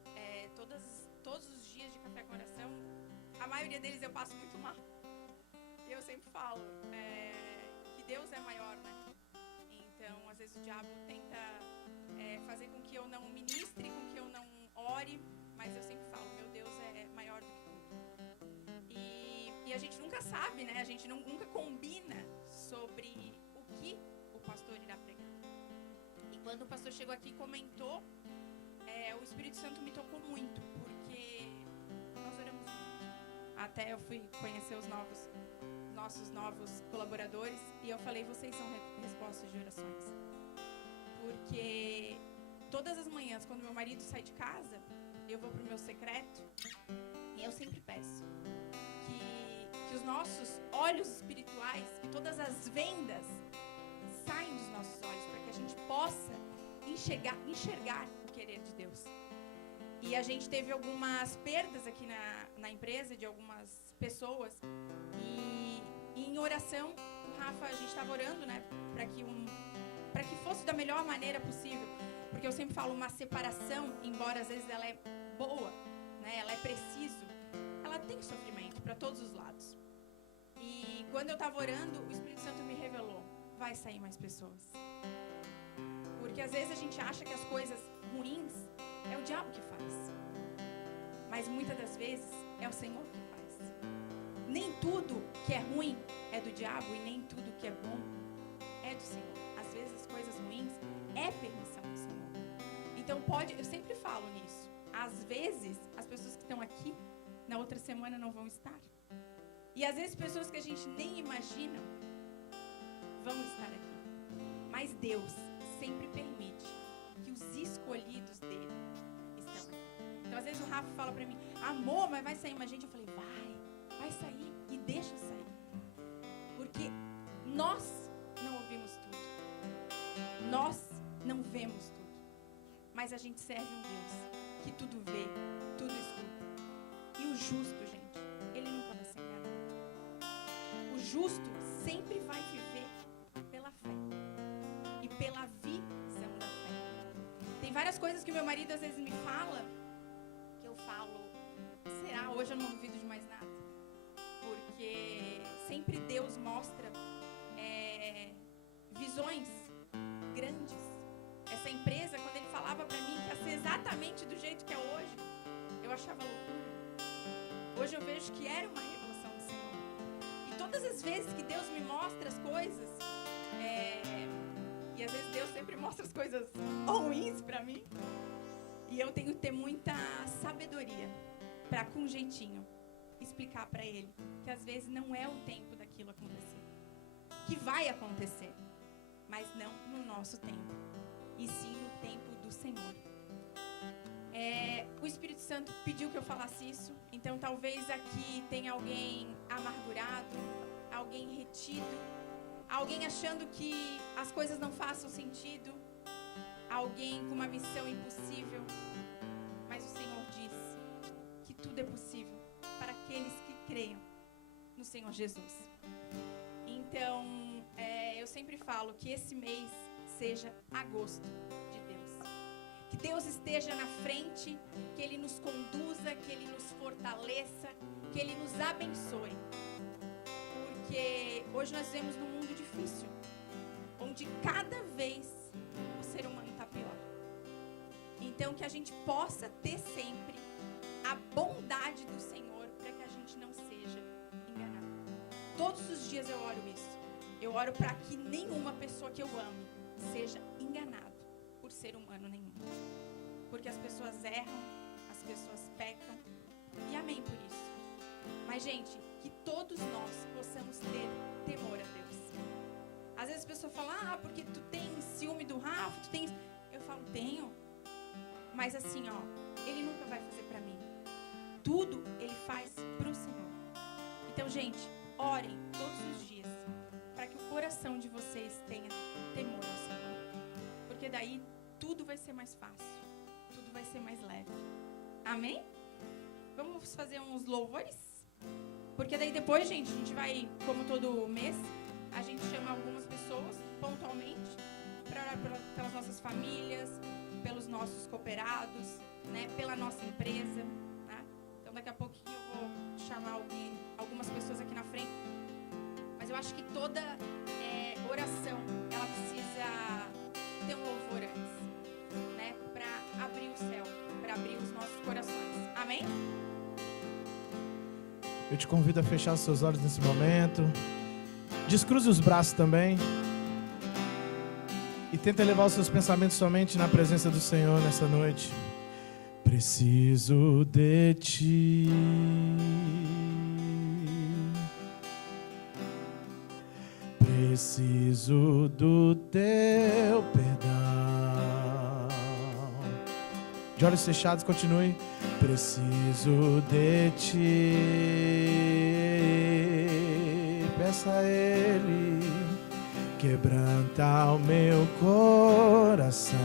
todos os dias de café com oração, a maioria deles eu passo muito mal. E eu sempre falo que Deus é maior, né? Então, às vezes o diabo tenta fazer com que eu não ministre, com que eu não ore, mas eu sempre falo, meu Deus é maior do que tudo. E a gente nunca sabe, né? A gente nunca combina sobre o que o pastor irá pregar. E quando o pastor chegou aqui e comentou, o Espírito Santo me tocou muito, porque nós oramos muito. Até eu fui conhecer os nossos novos colaboradores, e eu falei, vocês são respostas de orações. Porque todas as manhãs, quando meu marido sai de casa, eu vou pro meu secreto, e eu sempre peço que os nossos olhos espirituais, que todas as vendas saiam dos nossos olhos, para que a gente possa enxergar o querer de Deus. E a gente teve algumas perdas aqui na empresa, de algumas pessoas, e em oração, o Rafa, a gente estava orando, né, para que fosse da melhor maneira possível, porque eu sempre falo, uma separação, embora às vezes ela é boa, né, ela é preciso, ela tem sofrimento para todos os lados. E quando eu estava orando, o Espírito Santo me revelou, vai sair mais pessoas. Porque às vezes a gente acha que as coisas ruins é o diabo que faz, mas muitas das vezes é o Senhor que faz. Nem tudo que é ruim é do diabo, e nem tudo que é bom é do Senhor. Às vezes as coisas ruins é permissão do Senhor. Então eu sempre falo nisso, às vezes as pessoas que estão aqui na outra semana não vão estar, e às vezes pessoas que a gente nem imagina vão estar aqui, mas Deus sempre permite que os escolhidos dele estão aqui. Então às vezes o Rafa fala pra mim, amor, mas vai sair mais gente? Eu falei, vai sair, e deixa sair, porque nós não ouvimos tudo, nós não vemos tudo, mas a gente serve um Deus que tudo vê, tudo escuta. E o justo, gente, ele nunca vai ser enganado. O justo sempre vai viver pela fé e pela visão da fé. Tem várias coisas que o meu marido às vezes me fala, que eu falo, será? Hoje eu não duvido de mais nada, porque sempre Deus mostra visões grandes. Essa empresa, quando ele falava pra mim que ia ser exatamente do jeito que é hoje, eu achava loucura. Hoje eu vejo que era uma revelação do Senhor. E todas as vezes que Deus me mostra as coisas, e às vezes Deus sempre mostra as coisas ruins pra mim, e eu tenho que ter muita sabedoria pra, com jeitinho, explicar pra ele que às vezes não é o tempo daquilo acontecer, que vai acontecer, mas não no nosso tempo, e sim no tempo do Senhor. O Espírito Santo pediu que eu falasse isso, então talvez aqui tenha alguém amargurado, alguém retido, alguém achando que as coisas não façam sentido, alguém com uma missão impossível, mas o Senhor diz que tudo é possível para aqueles que creiam no Senhor Jesus. Então, eu sempre falo que esse mês seja agosto de Deus. Que Deus esteja na frente, que Ele nos conduza, que Ele nos fortaleça, que Ele nos abençoe. Porque hoje nós vivemos num mundo difícil, onde cada vez o ser humano está pior. Então, que a gente possa ter sempre a bondade do Senhor para que a gente não seja enganado. Todos os dias eu oro isso. Eu oro para que nenhuma pessoa que eu ame seja enganado por ser humano nenhum. Porque as pessoas erram, as pessoas pecam. E amém por isso. Mas, gente, que todos nós possamos ter temor a Deus. Às vezes as pessoas falam, porque tu tem ciúme do Rafa, tu tem... Eu falo, tenho. Mas assim, Ele nunca vai fazer pra mim. Tudo Ele faz pro Senhor. Então, gente, orem todos os dias para que o coração de vocês tenha temor ao Senhor. Porque daí tudo vai ser mais fácil. Tudo vai ser mais leve. Amém? Vamos fazer uns louvores? Porque daí depois, gente, a gente vai, como todo mês, a gente chama algumas pessoas pontualmente para orar pelas nossas famílias, pelos nossos cooperados, né, pela nossa empresa. Tá? Então daqui a pouquinho eu vou chamar algumas pessoas aqui na frente. Mas eu acho que toda oração, ela precisa ter um louvor antes, né, para abrir o céu, para abrir os nossos corações. Amém? Eu te convido a fechar os seus olhos nesse momento. Descruze os braços também. E tenta levar os seus pensamentos somente na presença do Senhor nessa noite. Preciso de ti. Preciso do teu perdão. De olhos fechados, continue. Preciso de ti. Peça a Ele, quebranta o meu coração.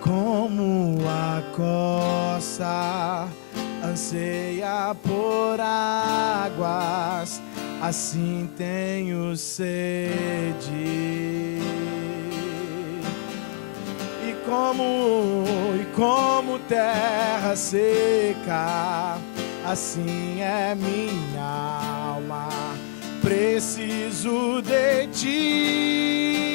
Como a coça anseia por águas, assim tenho sede. E como terra seca, assim é minha alma. Preciso de ti.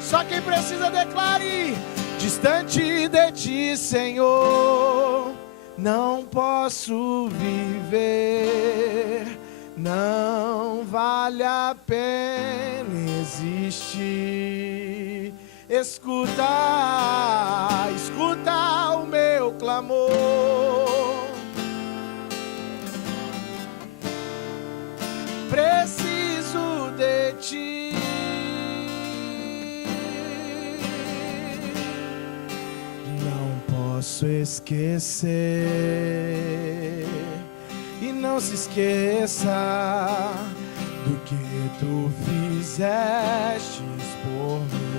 Só quem precisa declare: distante de ti, Senhor, não posso viver. Não vale a pena existir. Escuta o meu clamor. Preciso de ti. Não posso esquecer. E não se esqueça do que tu fizestes por mim.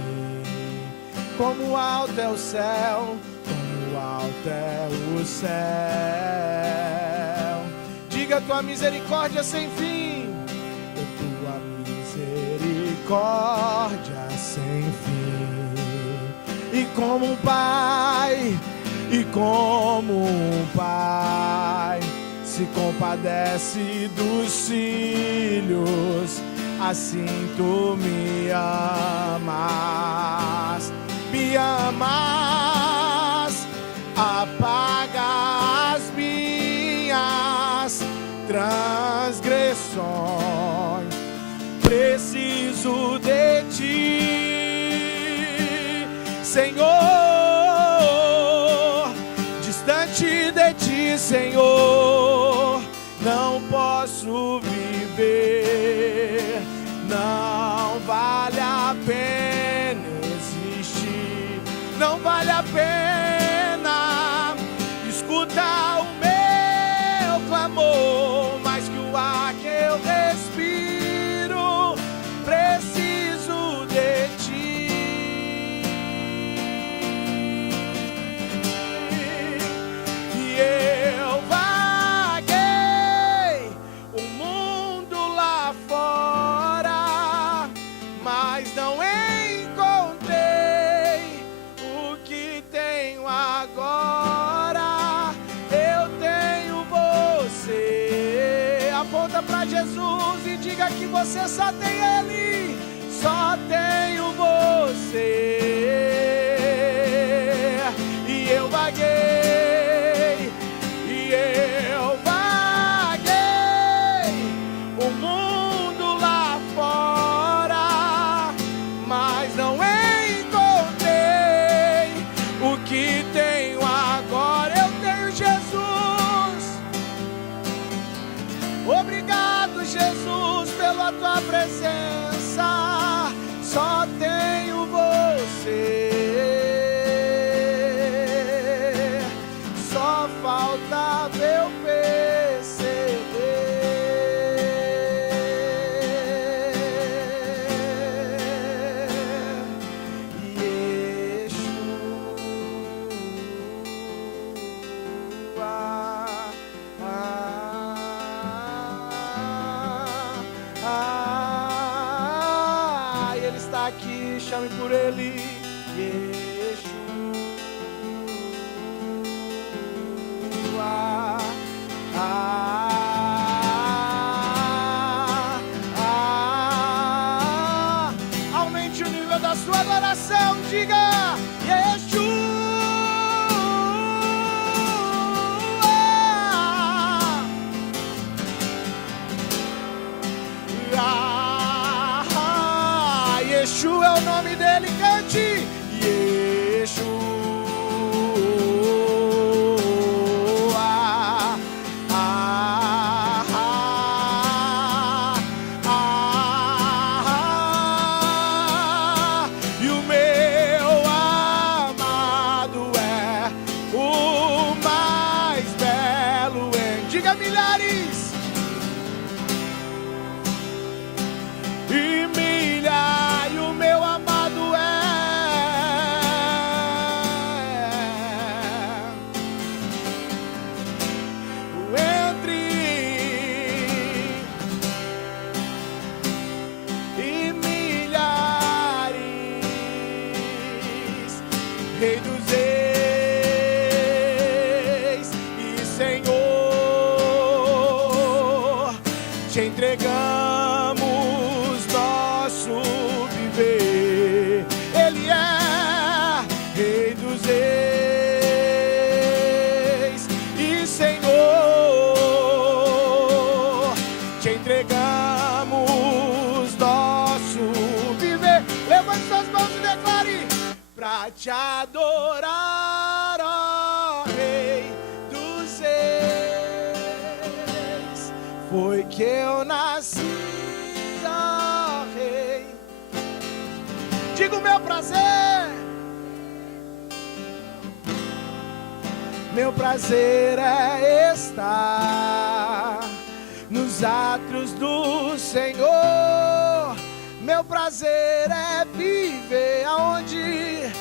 Como alto é o céu, como alto é o céu. Diga tua misericórdia sem fim, tua misericórdia sem fim. E como um pai se compadece dos filhos, assim tu me amas. Me amas, apaga as minhas transgressões. Preciso de ti, Senhor. Distante de ti, Senhor, não posso a pena existir, não vale a pena. Escuta o meu clamor, mais que o ar que eu respiro, preciso de ti. E eu vaguei o mundo lá fora, mas não encontrei o que tenho agora. Eu tenho você. Aponta pra Jesus e diga que você só tem Ele. Só tenho você. E eu vaguei, e eu vaguei o mundo lá fora, mas não encontrei o que tenho agora. Eu tenho Jesus. Obrigado, Jesus, pela tua presença. Só tenho você. Só falta eu perceber. Ele está aqui, chame por Ele. Aumente o nível da sua adoração, diga Yeshua. Yeshua é o nome dele, cante Yeshua. E o meu amado é o mais belo em, diga milhares e milhares. E o meu amado é entre e milhares, Rei dos Reis e Senhor, te entregamos nosso viver. Ele é Rei dos Reis e Senhor, te entregamos nosso viver. Levante suas mãos e declare: pra te adorar, ó Rei dos Reis, foi que eu nasci, ó Rei. Diga o meu prazer. Meu prazer é estar nos átrios do Senhor. Meu prazer é viver aonde?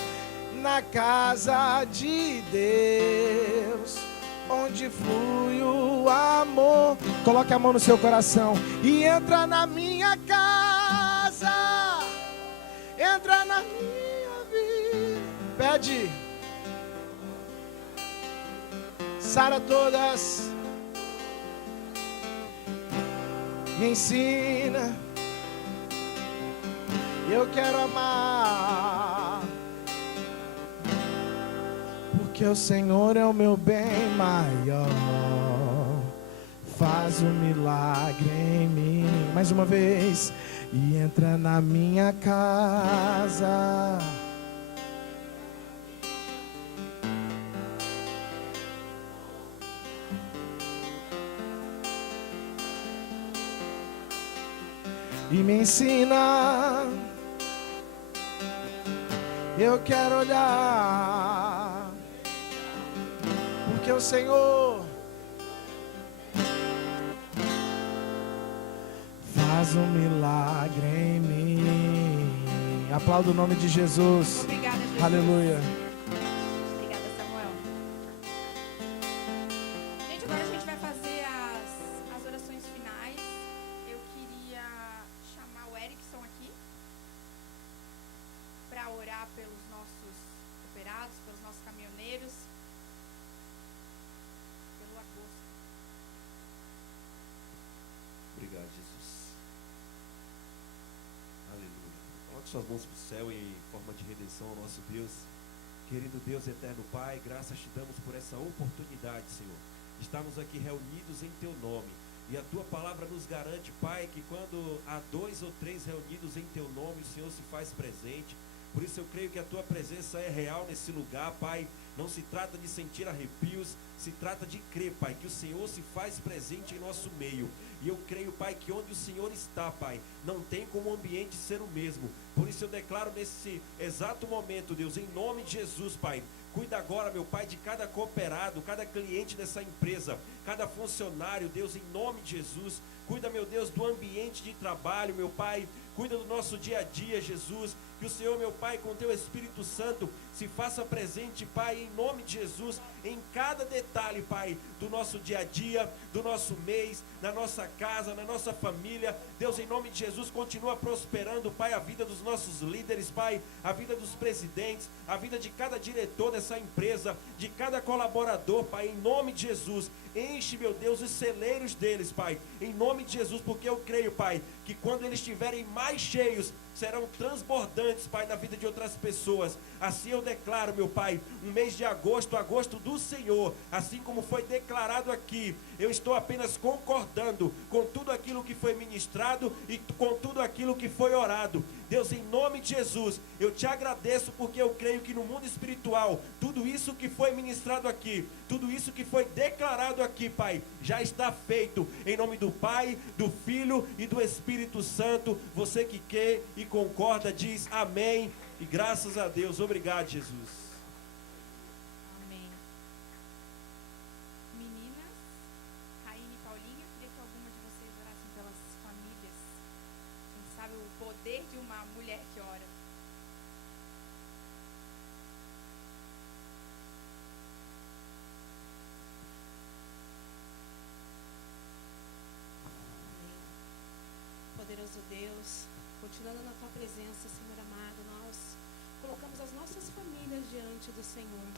Na casa de Deus, onde flui o amor. Coloque a mão no seu coração e entra na minha casa, entra na minha vida. Pede. Sara todas, me ensina, eu quero amar, porque o Senhor é o meu bem maior. Faz um milagre em mim, mais uma vez, e entra na minha casa. E me ensina, Eu quero olhar, porque o Senhor faz um milagre em mim. Aplauda o nome de Jesus. Obrigada, Jesus. Aleluia. Obrigada, Samuel. Gente, agora a gente vai fazer as orações finais. Eu queria chamar o Erickson aqui para orar pelos nossos operados, pelos nossos caminhoneiros, pelo agosto. Obrigado, Jesus. Aleluia. Coloque suas mãos para o céu em forma de redenção ao nosso Deus. Querido Deus, eterno Pai, graças te damos por essa oportunidade, Senhor. Estamos aqui reunidos em Teu nome. E a Tua palavra nos garante, Pai, que quando há 2 ou 3 reunidos em Teu nome, o Senhor se faz presente. Por isso eu creio que a Tua presença é real nesse lugar, Pai. Não se trata de sentir arrepios, se trata de crer, Pai, que o Senhor se faz presente em nosso meio. E eu creio, Pai, que onde o Senhor está, Pai, não tem como o ambiente ser o mesmo. Por isso eu declaro nesse exato momento, Deus, em nome de Jesus, Pai, cuida agora, meu Pai, de cada cooperado, cada cliente dessa empresa, cada funcionário, Deus, em nome de Jesus. Cuida, meu Deus, do ambiente de trabalho, meu Pai. Cuida do nosso dia a dia, Jesus. Que o Senhor, meu Pai, com o Teu Espírito Santo, se faça presente, Pai, em nome de Jesus, em cada detalhe, Pai, do nosso dia a dia, do nosso mês, na nossa casa, na nossa família. Deus, em nome de Jesus, continua prosperando, Pai, a vida dos nossos líderes, Pai, a vida dos presidentes, a vida de cada diretor dessa empresa, de cada colaborador, Pai, em nome de Jesus. Enche, meu Deus, os celeiros deles, Pai, em nome de Jesus, porque eu creio, Pai, que quando eles estiverem mais cheios, serão transbordantes, Pai, na vida de outras pessoas. Assim eu declaro, meu Pai, um mês de agosto, agosto do Senhor, assim como foi declarado aqui. Eu estou apenas concordando com tudo aquilo que foi ministrado e com tudo aquilo que foi orado. Deus, em nome de Jesus, eu te agradeço porque eu creio que no mundo espiritual, tudo isso que foi ministrado aqui, tudo isso que foi declarado aqui, Pai, já está feito. Em nome do Pai, do Filho e do Espírito Santo. Você que quer e concorda, diz amém. E graças a Deus. Obrigado, Jesus. Amém. Meninas, Raine e Paulinha, queria que alguma de vocês orassem pelas famílias. Quem sabe o poder de uma mulher que ora. Poderoso Deus, continuando na Tua presença, Senhor amado, nós colocamos as nossas famílias diante do Senhor.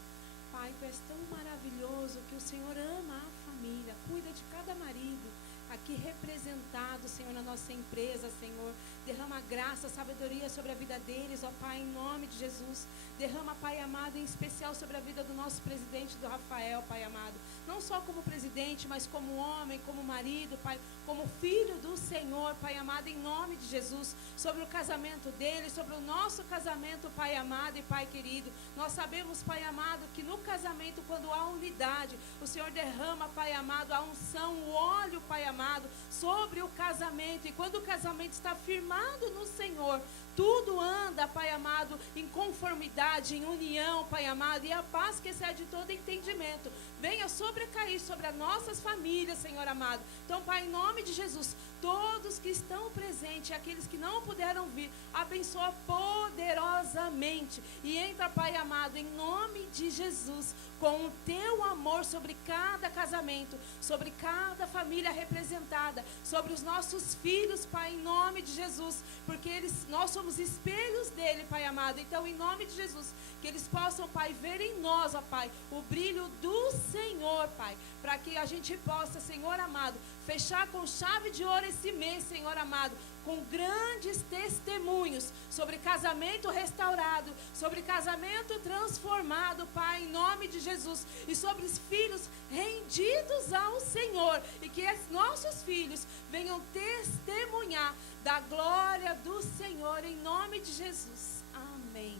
Pai, Tu és tão maravilhoso que o Senhor ama a família, cuida de cada marido aqui representado, Senhor, na nossa empresa, Senhor. Derrama graça, sabedoria sobre a vida deles, ó Pai, em nome de Jesus. Derrama, Pai amado, em especial sobre a vida do nosso presidente, do Rafael, Pai amado. Não só como presidente, mas como homem, como marido, Pai, como filho do Senhor, Pai amado, em nome de Jesus. Sobre o casamento dele, sobre o nosso casamento, Pai amado e Pai querido. Nós sabemos, Pai amado, que no casamento, quando há unidade, o Senhor derrama, Pai amado, a unção, o óleo, Pai amado, sobre o casamento. E quando o casamento está firmado no Senhor, tudo anda, Pai amado, em conformidade, em união, Pai amado, e a paz que excede todo entendimento venha sobrecair sobre as nossas famílias, Senhor amado. Então, Pai, em nome de Jesus, todos que estão presentes, aqueles que não puderam vir, abençoa poderosamente e entra, Pai amado, em nome de Jesus, com o Teu amor sobre cada casamento, sobre cada família representada, sobre os nossos filhos, Pai, em nome de Jesus, porque nós somos espelhos dele, Pai amado. Então, em nome de Jesus, que eles possam, Pai, ver em nós, ó Pai, o brilho do Senhor, Pai, para que a gente possa, Senhor amado, fechar com chave de ouro esse mês, Senhor amado, com grandes testemunhos sobre casamento restaurado, sobre casamento transformado, Pai, em nome de Jesus, e sobre os filhos rendidos ao Senhor, e que nossos filhos venham testemunhar da glória do Senhor, em nome de Jesus. Amém.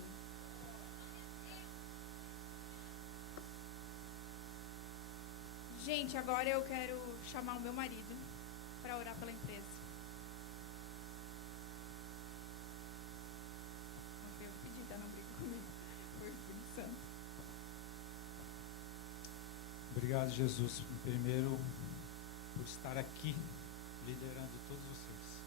Gente, agora eu quero chamar o meu marido para orar pela empresa. Não tenho que pedir, tá? Não briga comigo. Obrigado, Jesus, primeiro por estar aqui liderando todos vocês.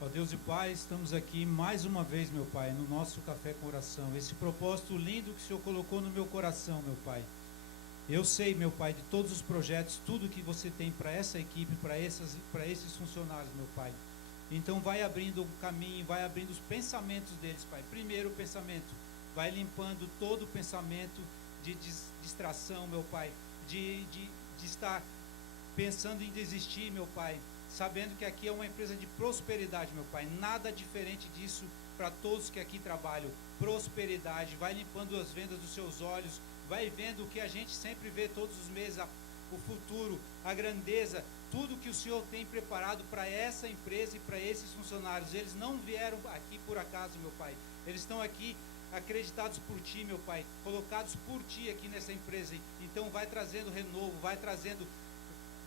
Ó Deus e Pai, estamos aqui mais uma vez, meu Pai, no nosso Café com Oração. Esse propósito lindo que o Senhor colocou no meu coração, meu Pai. Eu sei, meu Pai, de todos os projetos, tudo que você tem para essa equipe, para esses funcionários, meu Pai. Então vai abrindo o caminho, vai abrindo os pensamentos deles, Pai. Primeiro o pensamento, vai limpando todo o pensamento de distração, meu Pai, de estar pensando em desistir, meu Pai, sabendo que aqui é uma empresa de prosperidade, meu Pai, nada diferente disso para todos que aqui trabalham, prosperidade, vai limpando as vendas dos seus olhos, vai vendo o que a gente sempre vê todos os meses, o futuro, a grandeza, tudo que o Senhor tem preparado para essa empresa e para esses funcionários. Eles não vieram aqui por acaso, meu Pai, eles estão aqui acreditados por Ti, meu Pai, colocados por Ti aqui nessa empresa. Então vai trazendo renovo, vai trazendo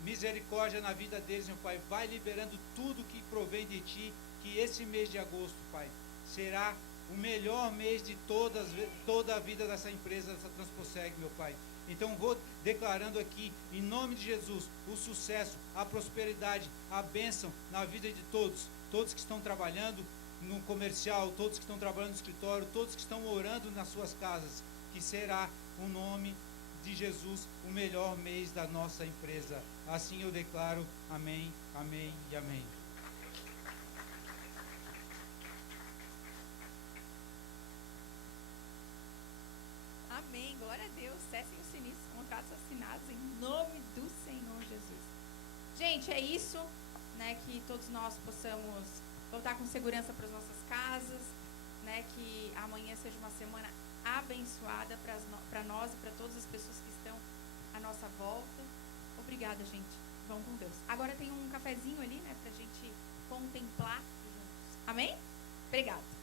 misericórdia na vida deles, meu Pai, vai liberando tudo que provém de Ti, que esse mês de agosto, Pai, será o melhor mês de toda a vida dessa empresa, dessa Transposeg, meu Pai. Então vou declarando aqui, em nome de Jesus, o sucesso, a prosperidade, a bênção na vida de todos que estão trabalhando no comercial, todos que estão trabalhando no escritório, todos que estão orando nas suas casas, que será o nome de Jesus o melhor mês da nossa empresa. Assim eu declaro, amém, amém e amém. Amém, glória a Deus. Cessem os sinistros, contratos assinados em nome do Senhor Jesus. Gente, é isso, né, que todos nós possamos voltar com segurança para as nossas casas, né, que amanhã seja uma semana abençoada para nós e para todas as pessoas que estão à nossa volta. Obrigada, gente. Vão com Deus. Agora tem um cafezinho ali, né, para a gente contemplar juntos. Amém? Obrigada.